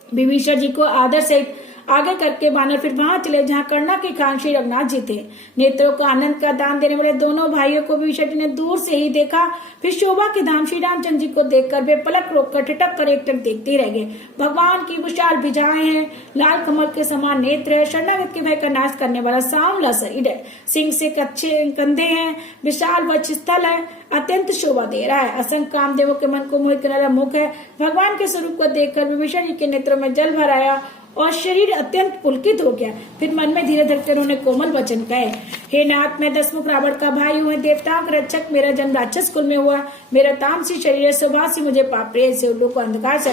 विभीषण जी को आदर सहित आगे करके बानर फिर वहां चले जहां कर्णा के खान श्री रघुनाथ जी थे। नेत्रों को आनंद का दान देने वाले दोनों भाइयों को विभीषण जी ने दूर से ही देखा। फिर शोभा के धाम श्री रामचंद्र जी को देखकर वे पलक रोककर ठिठक कर एकटक देखते रह गए। भगवान की विशाल भुजाएं हैं, लाल कमल के समान नेत्र है, शरणागत के भय का नाश करने वाला सांवला शरीर है, सिंह से कच्चे कंधे हैं, विशाल वक्षस्थल है, अत्यंत शोभा दे रहा है, असंख्य कामदेवों के मन को मोहित करने वाला मुख है। भगवान के स्वरूप को देखकर विभीषण जी के नेत्रों में जल भर आया और शरीर अत्यंत पुलकित हो गया। फिर मन में धीरे धीरे उन्होंने कोमल वचन कहे, हे नाथ, मैं दसमुख रावण का भाई हूँ, देवताओं का रक्षक, मेरा जन्म राक्षस कुल में हुआ। मेरा तामसी शरीर है, सुभाष से मुझे पाप प्रेत से उल्लू को अंधकार से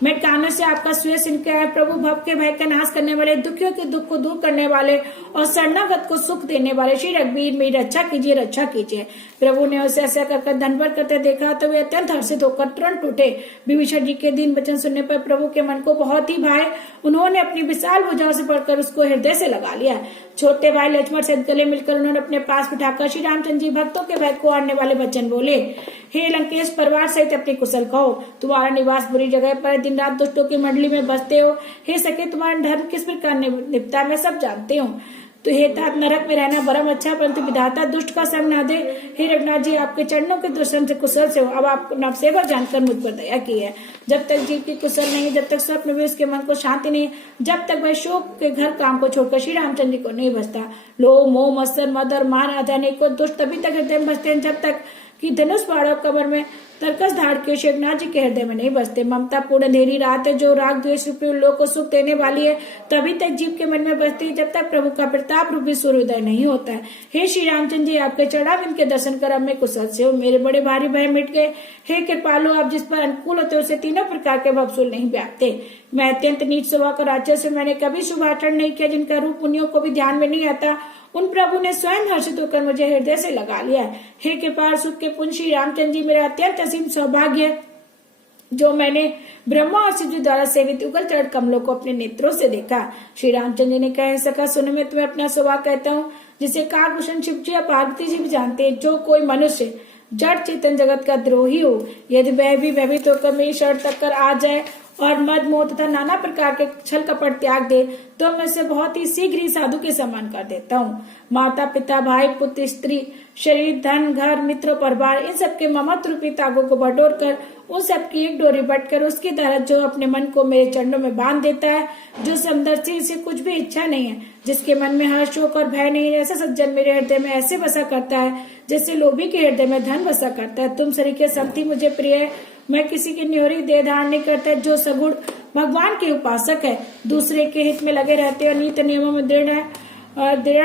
मैं कानों से आपका सुय सुन के आया प्रभु, भव के भय का नाश करने वाले, दुखियों के दुख को दूर करने वाले और शरणागत को सुख देने वाले श्री रघुवीर मेरी रक्षा कीजिए, रक्षा कीजिए। प्रभु ने उसे ऐसा कर धनवर करते देखा तो वे अत्यंत हर्षित होकर तुरंत उठे। विभीषण जी के दीन वचन सुनने पर प्रभु के मन को बहुत ही भाए। उन्होंने अपनी विशाल भुजाओं से पढ़कर उसको हृदय से लगा लिया। छोटे भाई लक्ष्मण से गले मिलकर उन्होंने अपने पास बिठाकर श्री रामचंद्र जी भक्तों के भय को आने वाले वचन बोले। हे लंकेश, परिवार सहित अपनी कुशल कहो। तुम्हारा निवास बुरी जगह पर, दिन रात दुष्टों की मंडली में बसते हो। हे सके, तुम्हारा धर्म किस प्रकार निपटा मैं सब जानते हूँ। तो हे तात, नरक में रहना बरम अच्छा, परंतु विधाता दुष्ट का संग ना दे। हे रघुनाथ जी, आपके चरणों के दुष्म से कुशल से हो। अब आप नवसेवक जानकर मुझ पर दया की है। जब तक जीव की कुशल नहीं, जब तक स्वप्न में उसके मन को शांति नहीं, जब तक वह शोक के घर काम को छोड़कर श्री रामचंद्र जी को नहीं बसता। लोभ मोह मत्सर मद और मान आदि को दुष्ट तभी तक हृदय में बसते हैं जब तक कि धनुष बाढ़ कमर में तरकस धाड़ के शिवनाथ जी के हृदय में नहीं बसते। ममता पूर्ण अंधेरी रात है जो राग द्वेष रूपी लोग को सुख देने वाली है, तभी तक जीव के मन में बसती है जब तक प्रभु का प्रताप रूपी सूर्योदय नहीं होता है। हे श्री रामचंद्र जी, आपके चढ़ाव इनके दर्शन कर अब मैं कुशल से हो। मेरे बड़े भारी भय मिट गए। हे कृपालु, आप जिस पर अनुकूल होते उसे तीनों प्रकार के भवसूल नहीं व्यापते। मैं अत्यंत नीच स्वभाव का राक्षस से मैंने कभी शुभ आचरण नहीं किया, जिनका रूप पुण्यों को भी ध्यान में नहीं आता। उन प्रभु ने स्वयं हर्षित होकर मुझे हृदय से लगा लिया। हे कृपाल सुख के पुण्य श्री रामचंद्र जी, मेरा अत्यंत असीम सौभाग्य जो मैंने ब्रह्मा और शिव जी द्वारा सेवित उगल चढ़ कमलों को अपने नेत्रों से देखा। श्री रामचंद्र जी ने कह सका, सुनो मैं तुम्हें अपना स्वभाव कहता हूँ, जिसे काकभूषण शिव जी या पार्वती जी भी जानते हैं। जो कोई मनुष्य जड़ चेतन जगत का द्रोही हो, यदि वह भी भयभीत होकर मेरी शरण तक कर आ जाए और मद मोह तथा नाना प्रकार के छल कपट त्याग दे, तो मैं उसे बहुत ही शीघ्र ही साधु के समान कर देता हूँ। माता पिता भाई पुत्र स्त्री शरीर धन घर मित्र परिवार, इन सबके ममत्व रूपी तागों को बटोर कर उन सबकी एक डोरी बटकर उसके द्वारा जो अपने मन को मेरे चरणों में बांध देता है, जो समदर्शी से कुछ भी इच्छा नहीं है, जिसके मन में हर्ष शोक और भय नहीं है, ऐसा सज्जन मेरे हृदय में ऐसे बसा करता है जैसे लोभी के हृदय में धन बसा करता है। तुम सरीखे संगति मुझे प्रिय है। मैं किसी की न्योरी देह धारण नहीं करता। जो सगुण भगवान के उपासक है, दूसरे के हित में लगे रहते और नीति नियमों में दृढ़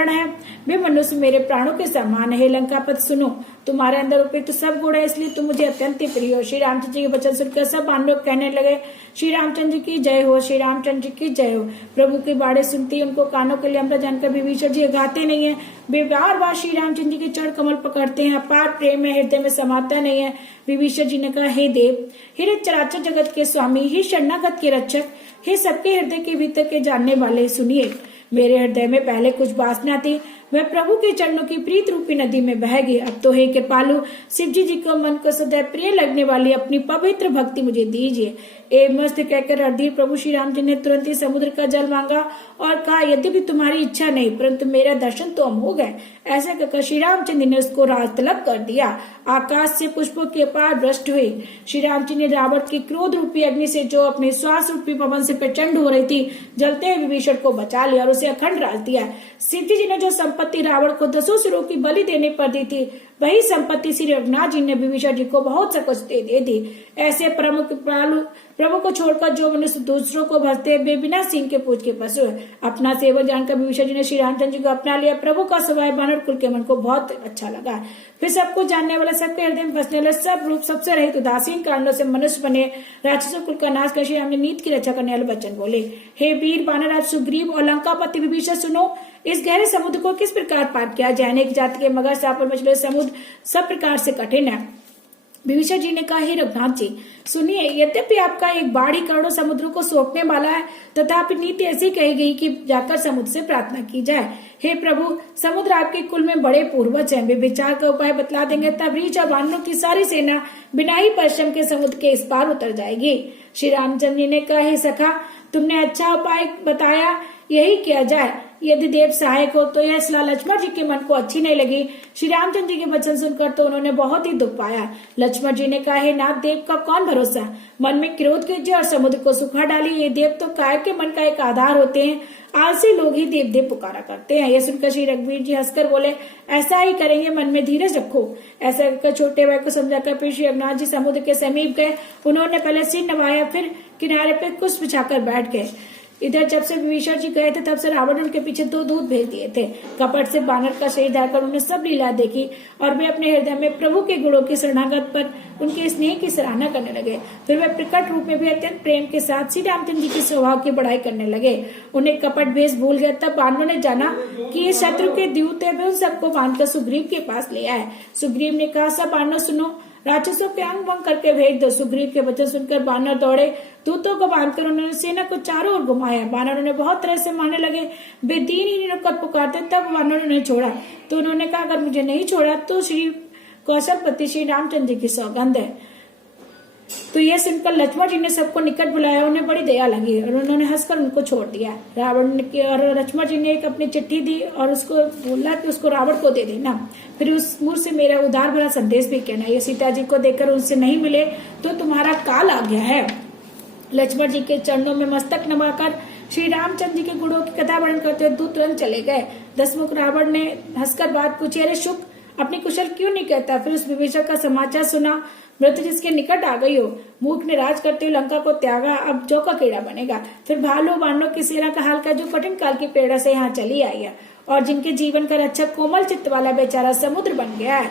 है, वे मनुष्य मेरे प्राणों के समान है। लंकापति सुनो, तुम्हारे अंदर उपयुक्त सब गुण है, इसलिए तुम मुझे अत्यंत प्रिय हो। श्री रामचंद्र जी के वचन सुनकर सब बांधव कहने लगे, श्री रामचंद्र जी की जय हो, श्री रामचंद्र जी की जय हो। प्रभु की बाड़े सुनती उनको कानों के लिए अमृत जानकर विभीषण जी गाते नहीं है। वे बार बार श्री रामचंद्र जी के चरण कमल पकड़ते हैं। अपार प्रेम में हृदय में समाता नहीं है। विभीषण जी ने कहा, हे देव, हे चराचर जगत के स्वामी, हे शरणागत के रक्षक, हे सबके हृदय के भीतर के जानने वाले, सुनिए। मेरे हृदय में पहले कुछ वासना थी, वह प्रभु के चरणों की प्रीत रूपी नदी में बह गई। अब तो हे कृपालु, शिव जी को मन को सदैव प्रिय लगने वाली अपनी पवित्र भक्ति मुझे दीजिए। मस्त कहकर रणधीर प्रभु श्री राम जी ने तुरंत ही समुद्र का जल मांगा और कहा, यद्यपि तुम्हारी इच्छा नहीं, परंतु मेरा दर्शन तो हम हो गए। ऐसा कहकर श्री रामचंद्र ने उसको राज तलब कर दिया। आकाश से पुष्पों की अपार वृष्टि हुई। श्री राम जी ने रावण की क्रोध रूपी अग्नि से, जो अपने श्वास रूपी पवन से प्रचंड हो रही थी, जलते हुए विभीषण को बचा लिया और उसे अखंड राज दिया। शिव जी ने जो संपत्ति रावण को 10 सिरों की बलि देने पर दी थी, वही संपत्ति श्री रघुनाथ जी ने विभीषण जी को बहुत सा कुछ दे दी। ऐसे प्रभु को छोड़कर जो मनुष्य दूसरों को भजते, वे बिना सींग के पूछ के पशु है। अपना सेवक जानकर विभीषण जी ने श्री रामचंद्र जी को अपना लिया। प्रभु का स्वभाव वानर कुल के मन को बहुत अच्छा लगा। फिर सबको जानने वाला, सबके हृदय में बसने वाले, सब रूप सबसे रहित उदासीन कारणों से मनुष्य बने राक्षसों कुल का नाश कर श्री राम ने नीति की रक्षा करने वाले वचन बोले। हे वीर वानरराज सुग्रीव और लंकापति विभीषण, सुनो, इस गहरे समुद्र को किस प्रकार पार किया जाए। अनेक जाति के मगर सांप और मछली समुद्र सब प्रकार से कठिन है। विभीषण जी ने कहा, हे रघुनाथ जी सुनिए, यद्यपि आपका एक बाढ़ ही करोड़ों समुद्रों को सोखने वाला है, तथापि नीति ऐसी कही गई कि जाकर समुद्र से प्रार्थना की जाए। हे प्रभु, समुद्र आपके कुल में बड़े पूर्वज हैं, वे विचार का उपाय बतला देंगे, तब रीछ और वानरों की सारी सेना बिना ही परिश्रम के समुद्र के इस पार उतर जाएगी। श्री रामचंद्र जी ने कहा, हे सखा, तुमने अच्छा उपाय बताया, यही किया जाए। यदि देव सहायक हो तो यह सलाह लक्ष्मण जी के मन को अच्छी नहीं लगी। श्री रामचंद्र जी के वचन सुनकर तो उन्होंने बहुत ही दुख पाया। लक्ष्मण जी ने कहा, हे नाथ, देव का कौन भरोसा, मन में क्रोध कीजिए और समुद्र को सुखा डालिए। ये देव तो काय के मन का एक आधार होते हैं, आलसी लोग ही देव देव पुकारा करते हैं। यह सुनकर श्री रघुवीर जी हंसकर बोले, ऐसा ही करेंगे, मन में धीरज रखो। ऐसा कहकर छोटे भाई को समझाकर फिर श्री रघुनाथ जी समुद्र के समीप गए। उन्होंने पहले सिर नवाया, फिर किनारे पे कुछ बिछाकर बैठ गए। इधर जब से विभीषण जी गए थे तब से रावण उनके पीछे 2 दूत भेज दिए थे। कपट से बानर का शरीर धारकर उन्होंने सब लीला देखी और वे अपने हृदय में प्रभु के गुणों की शरणागत पर उनके स्नेह की सराहना करने लगे। फिर वे प्रकट रूप में भी अत्यंत प्रेम के साथ श्री रामचंद्र जी के स्वभाव की बढ़ाई करने लगे। उन्हें कपट भेष भूल गया। तब बानरों ने जाना कि ये शत्रु के दूत है, वे उन सबको बांधकर सुग्रीव के पास ले आए। सुग्रीव ने कहा, सब बानर सुनो, राक्षसों के अंग भंग करके भेज दो। सुग्रीव के वचन सुनकर बानर दौड़े। दूतों को बांधकर उन्होंने सेना को चारों ओर घुमाया। बानरों ने बहुत तरह से मारने लगे। वे दीनहीन होकर पुकारते, तब बानरों ने छोड़ा। तो उन्होंने कहा, अगर मुझे नहीं छोड़ा तो श्री कौशलपति श्री रामचंद्र जी की सौगंध है। तो यह सुनकर लक्ष्मण जी ने सबको निकट बुलाया। उन्हें बड़ी दया लगी और उन्होंने हंसकर उनको छोड़ दिया। रावण ने और लक्ष्मण जी ने एक अपनी चिट्ठी दी और उसको बोला कि उसको रावण को दे देना। फिर उस मुंह से मेरा उदार भरा संदेश भी कहना, ये सीता जी को देखकर उनसे नहीं मिले तो तुम्हारा काल आ गया है। लक्ष्मण जी के चरणों में मस्तक नवाकर श्री रामचंद्र जी के गुणों की कथा वर्णन करते हुए दूत तुरंत चले गए। दसमुख रावण ने हंसकर बात पूछी, अरे शुक, अपनी कुशल क्यों नहीं कहता? फिर उस विभीषण का समाचार सुना। मृत जिसके निकट आ गई हो। मूर्ख ने राज करते हुए लंका को त्यागा, अब जौ का कीड़ा बनेगा। फिर भालू बानों की सेना का हाल का जो कठिन काल की प्रेरणा से यहाँ चली आई है और जिनके जीवन का रक्षक कोमल चित्त वाला बेचारा समुद्र बन गया है।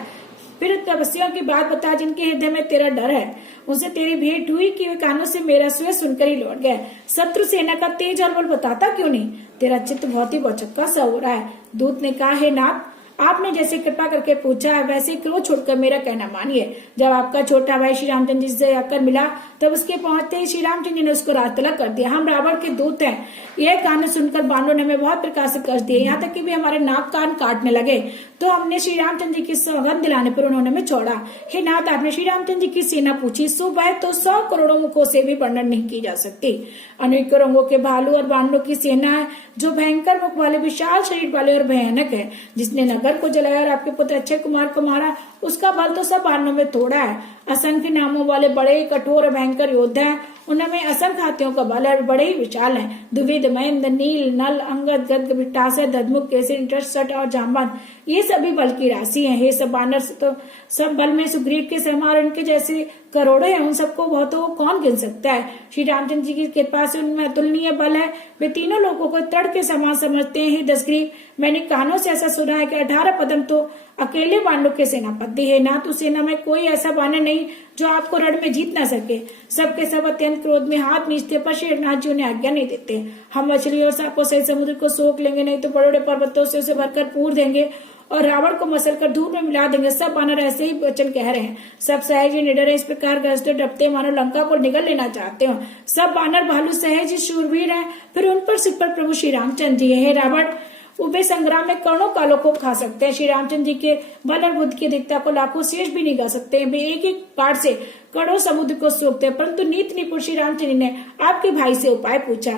फिर तपस्वियों की बात बता जिनके हृदय में तेरा डर है। उनसे तेरी भेंट हुई कि वे कानों से मेरा स्वर सुनकर ही लौट गए। शत्रु सेना का तेज और बल बताता क्यों नहीं? तेरा चित्त बहुत ही बौचक्का सा हो रहा है। दूत ने कहा, हे नाथ, आपने जैसे कृपा करके पूछा है वैसे क्रोध छोड़कर मेरा कहना मानिए। जब आपका छोटा भाई श्री रामचंद्र जी से आकर मिला तब उसके पहुंचते ही श्री रामचंद्र जी ने उसको राजतलक कर दिया। हम रावण के दूत हैं। यह कहानी सुनकर बानरों ने हमें बहुत प्रकार से कष्ट दिए, यहाँ तक कि भी हमारे नाक कान काटने लगे। तो हमने श्री रामचंद्र जी की सौगंध दिलाने पर उन्होंने हमें छोड़ा। हे नाथ, आपने श्री रामचंद्र जी की सेना पूछी, सो वह तो 100 करोड़ों मुखों से भी वर्णन नहीं की जा सकती। अनेकों रंगों के भालू और बानरों की सेना है जो भयंकर मुख वाले, विशाल शरीर वाले और भयानक है। जिसने नगर को जलाया और आपके पुत्र अक्षय कुमार को मारा, उसका बल तो सब बानरों में थोड़ा है। असंख्य नामों वाले बड़े कठोर और भयंकर योद्धा है। उनमें असंख्य हाथियों का बल है और बड़े ही विशाल है। द्विविध, महेंद्र, नील, नल, अंगद, गद, विटासर, दधमुख, केसरी, सट और जामवंत, ये सभी बल की राशि है। हे सब बानर तो सब बल में सुग्रीव के समान इनके जैसे करोड़ों हैं। उन सबको बहुतों कौन गिन सकता है? श्री रामचंद्र जी की कृपा से उनमें अतुलनीय बल है। वे तीनों लोगों को तड़ के समान समझते हैं। हे दशग्रीव, मैंने कानों से ऐसा सुना है कि 18 पदम तो अकेले बानरों के सेनापति है। ना तो सेना में कोई ऐसा बानर नहीं जो आपको रण में जीत ना सके। सबके सब अत्यंत क्रोध में हाथ नीचते पर श्री रघुनाथ जी उन्हें आज्ञा नहीं देते। हम मछलियों और सांपों सहित समुद्र को सोख लेंगे, नहीं तो बड़े बड़े पर्वतों से उसे भरकर पूर देंगे और रावण को मसल कर धूल में मिला देंगे। सब बानर ऐसे ही वचन कह रहे हैं। सब सहज ही निडर है, इस प्रकार गरजते डरते मानो लंका को निगल लेना चाहते हो। सब बानर भालू सहज ही शूरवीर हैं। फिर उन पर सिर पर प्रभु श्री रामचंद्र जी है। रावण उबे संग्राम में करोड़ों कालों को खा सकते हैं। श्री रामचंद्र जी के बल और बुद्धि की अधिकता को लाखों शेष भी नहीं गा सकते हैं। वे एक एक बाढ़ से करोड़ों समुद्र को सोखते हैं। परंतु नीत निपुण श्री रामचंद्र जी ने आपके भाई से उपाय पूछा।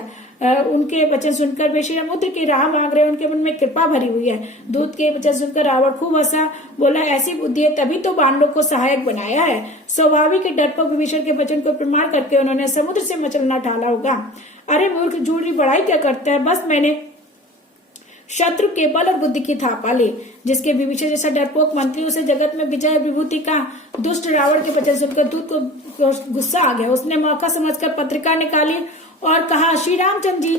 उनके वचन सुनकर वे श्री समुद्र की राह मांग रहे। उनके मन में कृपा भरी हुई है। दूत के वचन सुनकर रावण खूब हंसा, बोला, ऐसी बुद्धि है तभी तो बानरों को सहायक बनाया है। स्वाभाविक डरपोक विभीषण के वचन को प्रमाण करके उन्होंने समुद्र से मचलना ठाला होगा। अरे मूर्ख, झूठी बड़ाई क्या करता है? बस मैंने शत्रु के बल और बुद्धि की थापा ली। जिसके विभीषण जैसा डरपोक मंत्री उसे जगत में विजय विभूति का। दुष्ट रावण के वचन सुनकर दूत को गुस्सा आ गया। उसने मौका समझकर पत्रिका निकाली और कहा, श्री रामचंद्र जी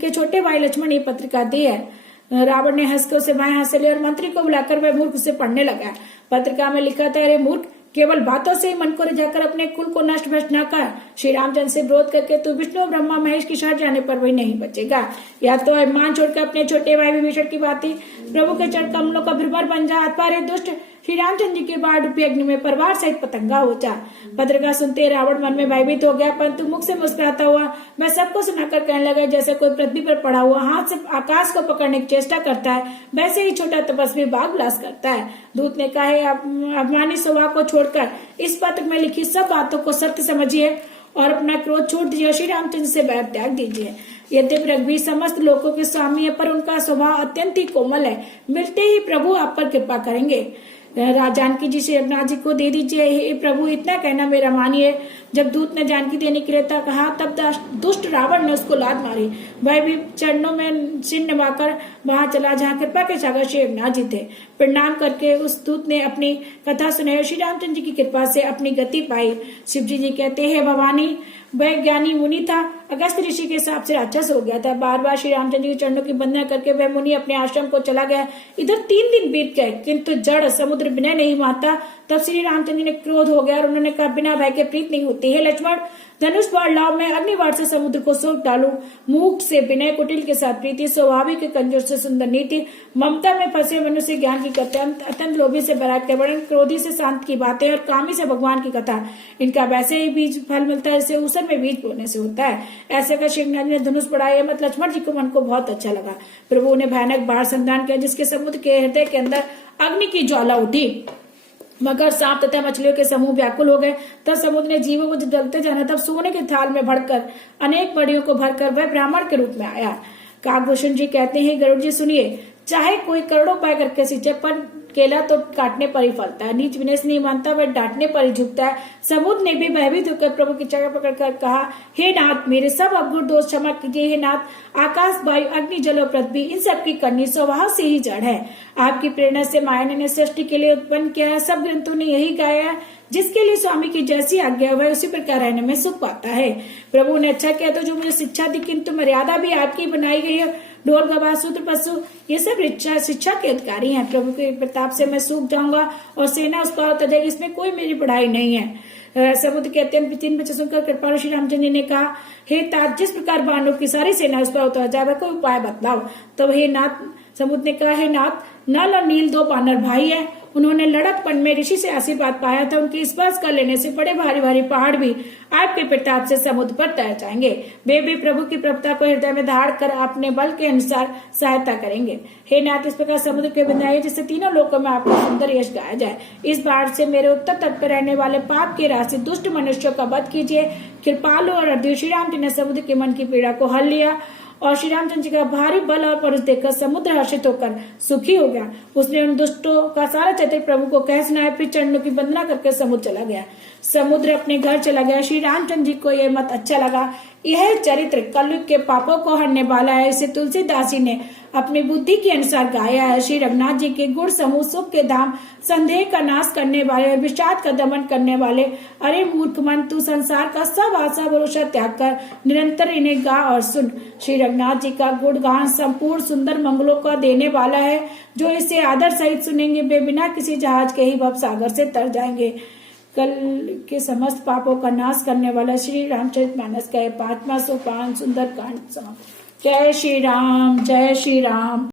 के छोटे भाई लक्ष्मण ये पत्रिका दी है। रावण ने हंसकर उसे बाएं हाथ से लिया और मंत्री को बुलाकर वह मूर्ख उसे पढ़ने लगा। पत्रिका में लिखा था, अरे मूर्ख, केवल बातों से ही मन को रिझाकर अपने कुल को नष्ट भ्रष्ट न कर। श्री रामचंद्र से विरोध करके तू विष्णु ब्रह्मा महेश की शरण जाने पर वही नहीं बचेगा। या तो अभिमान छोड़कर अपने छोटे भाई विभीषण की बातें प्रभु के चरण कमलों का भ्रमर बन जा, अथवा रे दुष्ट श्री रामचंद्र जी के बाढ़ रूपी अग्नि में परिवार सहित पतंगा हो जा। पत्रिका सुनते रावण मन में भयभीत हो गया, परंतु मुख से मुस्कुराता हुआ मैं सबको सुनाकर कहने लगा, जैसे कोई पृथ्वी पर पड़ा हुआ हाथ से आकाश को पकड़ने की चेष्टा करता है, वैसे ही छोटा तपस्वी बाग विलास करता है। दूत ने कहा, अभिमानी स्वभाव को छोड़कर इस पत्र में लिखी सब बातों को सत्य समझिए और अपना क्रोध छोड़ दीजिए। श्री रामचंद्र से बैर त्याग दीजिए। यद्यपि रघुवीर समस्त लोगों के स्वामी है, पर उनका स्वभाव अत्यंत ही कोमल है। मिलते ही प्रभु आप पर कृपा करेंगे। जानकी जी से रघुनाथ जी को दे दीजिए। हे प्रभु, इतना कहना मेरा मानिए। जब दूत ने जानकी देने के लिए कहा तब दुष्ट रावण ने उसको लात मारी। वह भी चरणों में सिर नवाकर वहां चला जहाँ कृपा के सागर श्री रघुनाथ जी थे। प्रणाम करके उस दूत ने अपनी कथा सुनाई। श्री रामचंद्र जी की कृपा से अपनी गति पाई। शिव जी कहते हैं, भवानी वह ज्ञानी मुनि था, अगस्त ऋषि के हिसाब से राक्षस हो गया था। बार बार श्री रामचंद्र जी के चरणों की वंदना करके वह मुनि अपने आश्रम को चला गया। इधर 3 दिन बीत गए, किंतु जड़ समुद्र विनय नहीं मानता। तब श्री रामचंद्र जी ने क्रोध हो गया और उन्होंने कहा, बिना भय के प्रीत नहीं होती है लक्ष्मण, धनुष बाण लाओ, मैं अग्निबाण से समुद्र को सूख डालूं। मूक से विनय, कुटिल के साथ प्रीति, स्वाभाविक कंजूस से सुंदर नीति, ममता में फंसे मनुष्य ज्ञान की कथा, अत्यंत लोभी से वैराग्य, वर्णन क्रोधी से शांत की बातें और कामी से भगवान की कथा, इनका वैसे ही बीज फल मिलता है जैसे ऊसर में बीज बोने से होता है। ऐसे का श्रीनाथ ने धनुष बढ़ाया। मत लक्ष्मण जी को मन को बहुत अच्छा लगा। प्रभु ने भयानक बाढ़ संधान किया, जिसके समुद्र के हृदय के अंदर अग्नि की ज्वाला उठी। मगर सांप तथा मछलियों के समूह व्याकुल हो गए। तब समुद्र ने जीवों को जब जलते जाना, तब सोने के थाल में भरकर अनेक मड़ियों को भरकर वह ब्राह्मण के रूप में आया। काकभूषण जी कहते हैं, गरुड़ जी सुनिए, चाहे कोई करोड़ों उपाय करके सींचे, पर केला तो काटने पर ही फलता है। नीच विनेश नहीं मानता, वह डांटने पर ही झुकता है। समुद्र ने भी भयभीत होकर प्रभु की जगह पकड़कर कहा, हे नाथ, मेरे सब अवगुण दोष क्षमा कीजिए। हे नाथ, आकाश, वायु, अग्नि, जल और पृथ्वी, इन सब की करनी स्वभाव से ही जड़ है। आपकी प्रेरणा से माया ने सृष्टि के लिए उत्पन्न किया है। सब ग्रंथों ने यही गाया है, जिसके लिए स्वामी की जैसी आज्ञा वह उसी प्रकार रहने में सुख पाता है। प्रभु ने अच्छा किया तो जो मुझे शिक्षा दी, किंतु मर्यादा भी आपकी बनाई गई है। ढोल, गवाह, शूद्र, पशु, ये सब शिक्षा के अधिकारी हैं। प्रभु के प्रताप से मैं सूख जाऊंगा और सेना उस पार उतर जाएगी, इसमें कोई मेरी पढ़ाई नहीं है। समुद्र के अत्यंत 3 बच्चे सुनकर कृपालु श्री रामचंद्र जी ने कहा, हे तात, जिस प्रकार बानरों की सारी सेना उस पर उतर जाए, कोई उपाय बतलाओ। तब हे नाथ, समुद्र ने कहा, हे नाथ, नल और नील 2 बानर भाई है। उन्होंने लड़कपन में ऋषि से आशीर्वाद पाया था। उनके स्पर्श कर लेने से बड़े भारी भारी पहाड़ भी आपके प्रताप से समुद्र पर तैर जाएंगे। वे भी प्रभु की प्रभुता को हृदय में धारण कर अपने बल के अनुसार सहायता करेंगे। हे नाथ, इस प्रकार समुद्र के बनाइए, जिससे तीनों लोकों में आपका सुंदर यश गाया जाए। इस बाढ़ से मेरे उत्तर तट पर रहने वाले पाप के राशि दुष्ट मनुष्यों का वध कीजिए। कृपालु और अद्भुत श्री राम जी ने समुद्र के मन की पीड़ा को हल लिया और श्री रामचंद्र जी का भारी बल और परुष देखकर समुद्र हर्षित होकर सुखी हो गया। उसने उन दुष्टों का सारा चरित्र प्रभु को कह सुनाया, फिर चरणों की वंदना करके समुद्र चला गया। समुद्र अपने घर चला गया। श्री रामचंद्र जी को यह मत अच्छा लगा। यह चरित्र कलयुग के पापों को हरने वाला है। इसे तुलसीदास जी ने अपनी बुद्धि के अनुसार गाया है। श्री रघुनाथ जी के गुण समूह, सुख के धाम, संदेह का नाश करने वाले, विषाद का दमन करने वाले। अरे मूर्ख मन, तू संसार का सब आशा भरोसा त्याग कर निरंतर इन्हें गा और सुन। श्री रघुनाथ जी का गुणगान संपूर्ण सुंदर मंगलों का देने वाला है। जो इसे आदर सहित सुनेंगे, वे बिना किसी जहाज के ही भव सागर से तर जाएंगे। कल के समस्त पापों का नाश करने वाला श्री रामचरितमानस का 5वां सोपान सुंदर कांड समाप्त। जय श्री राम, जय श्री राम।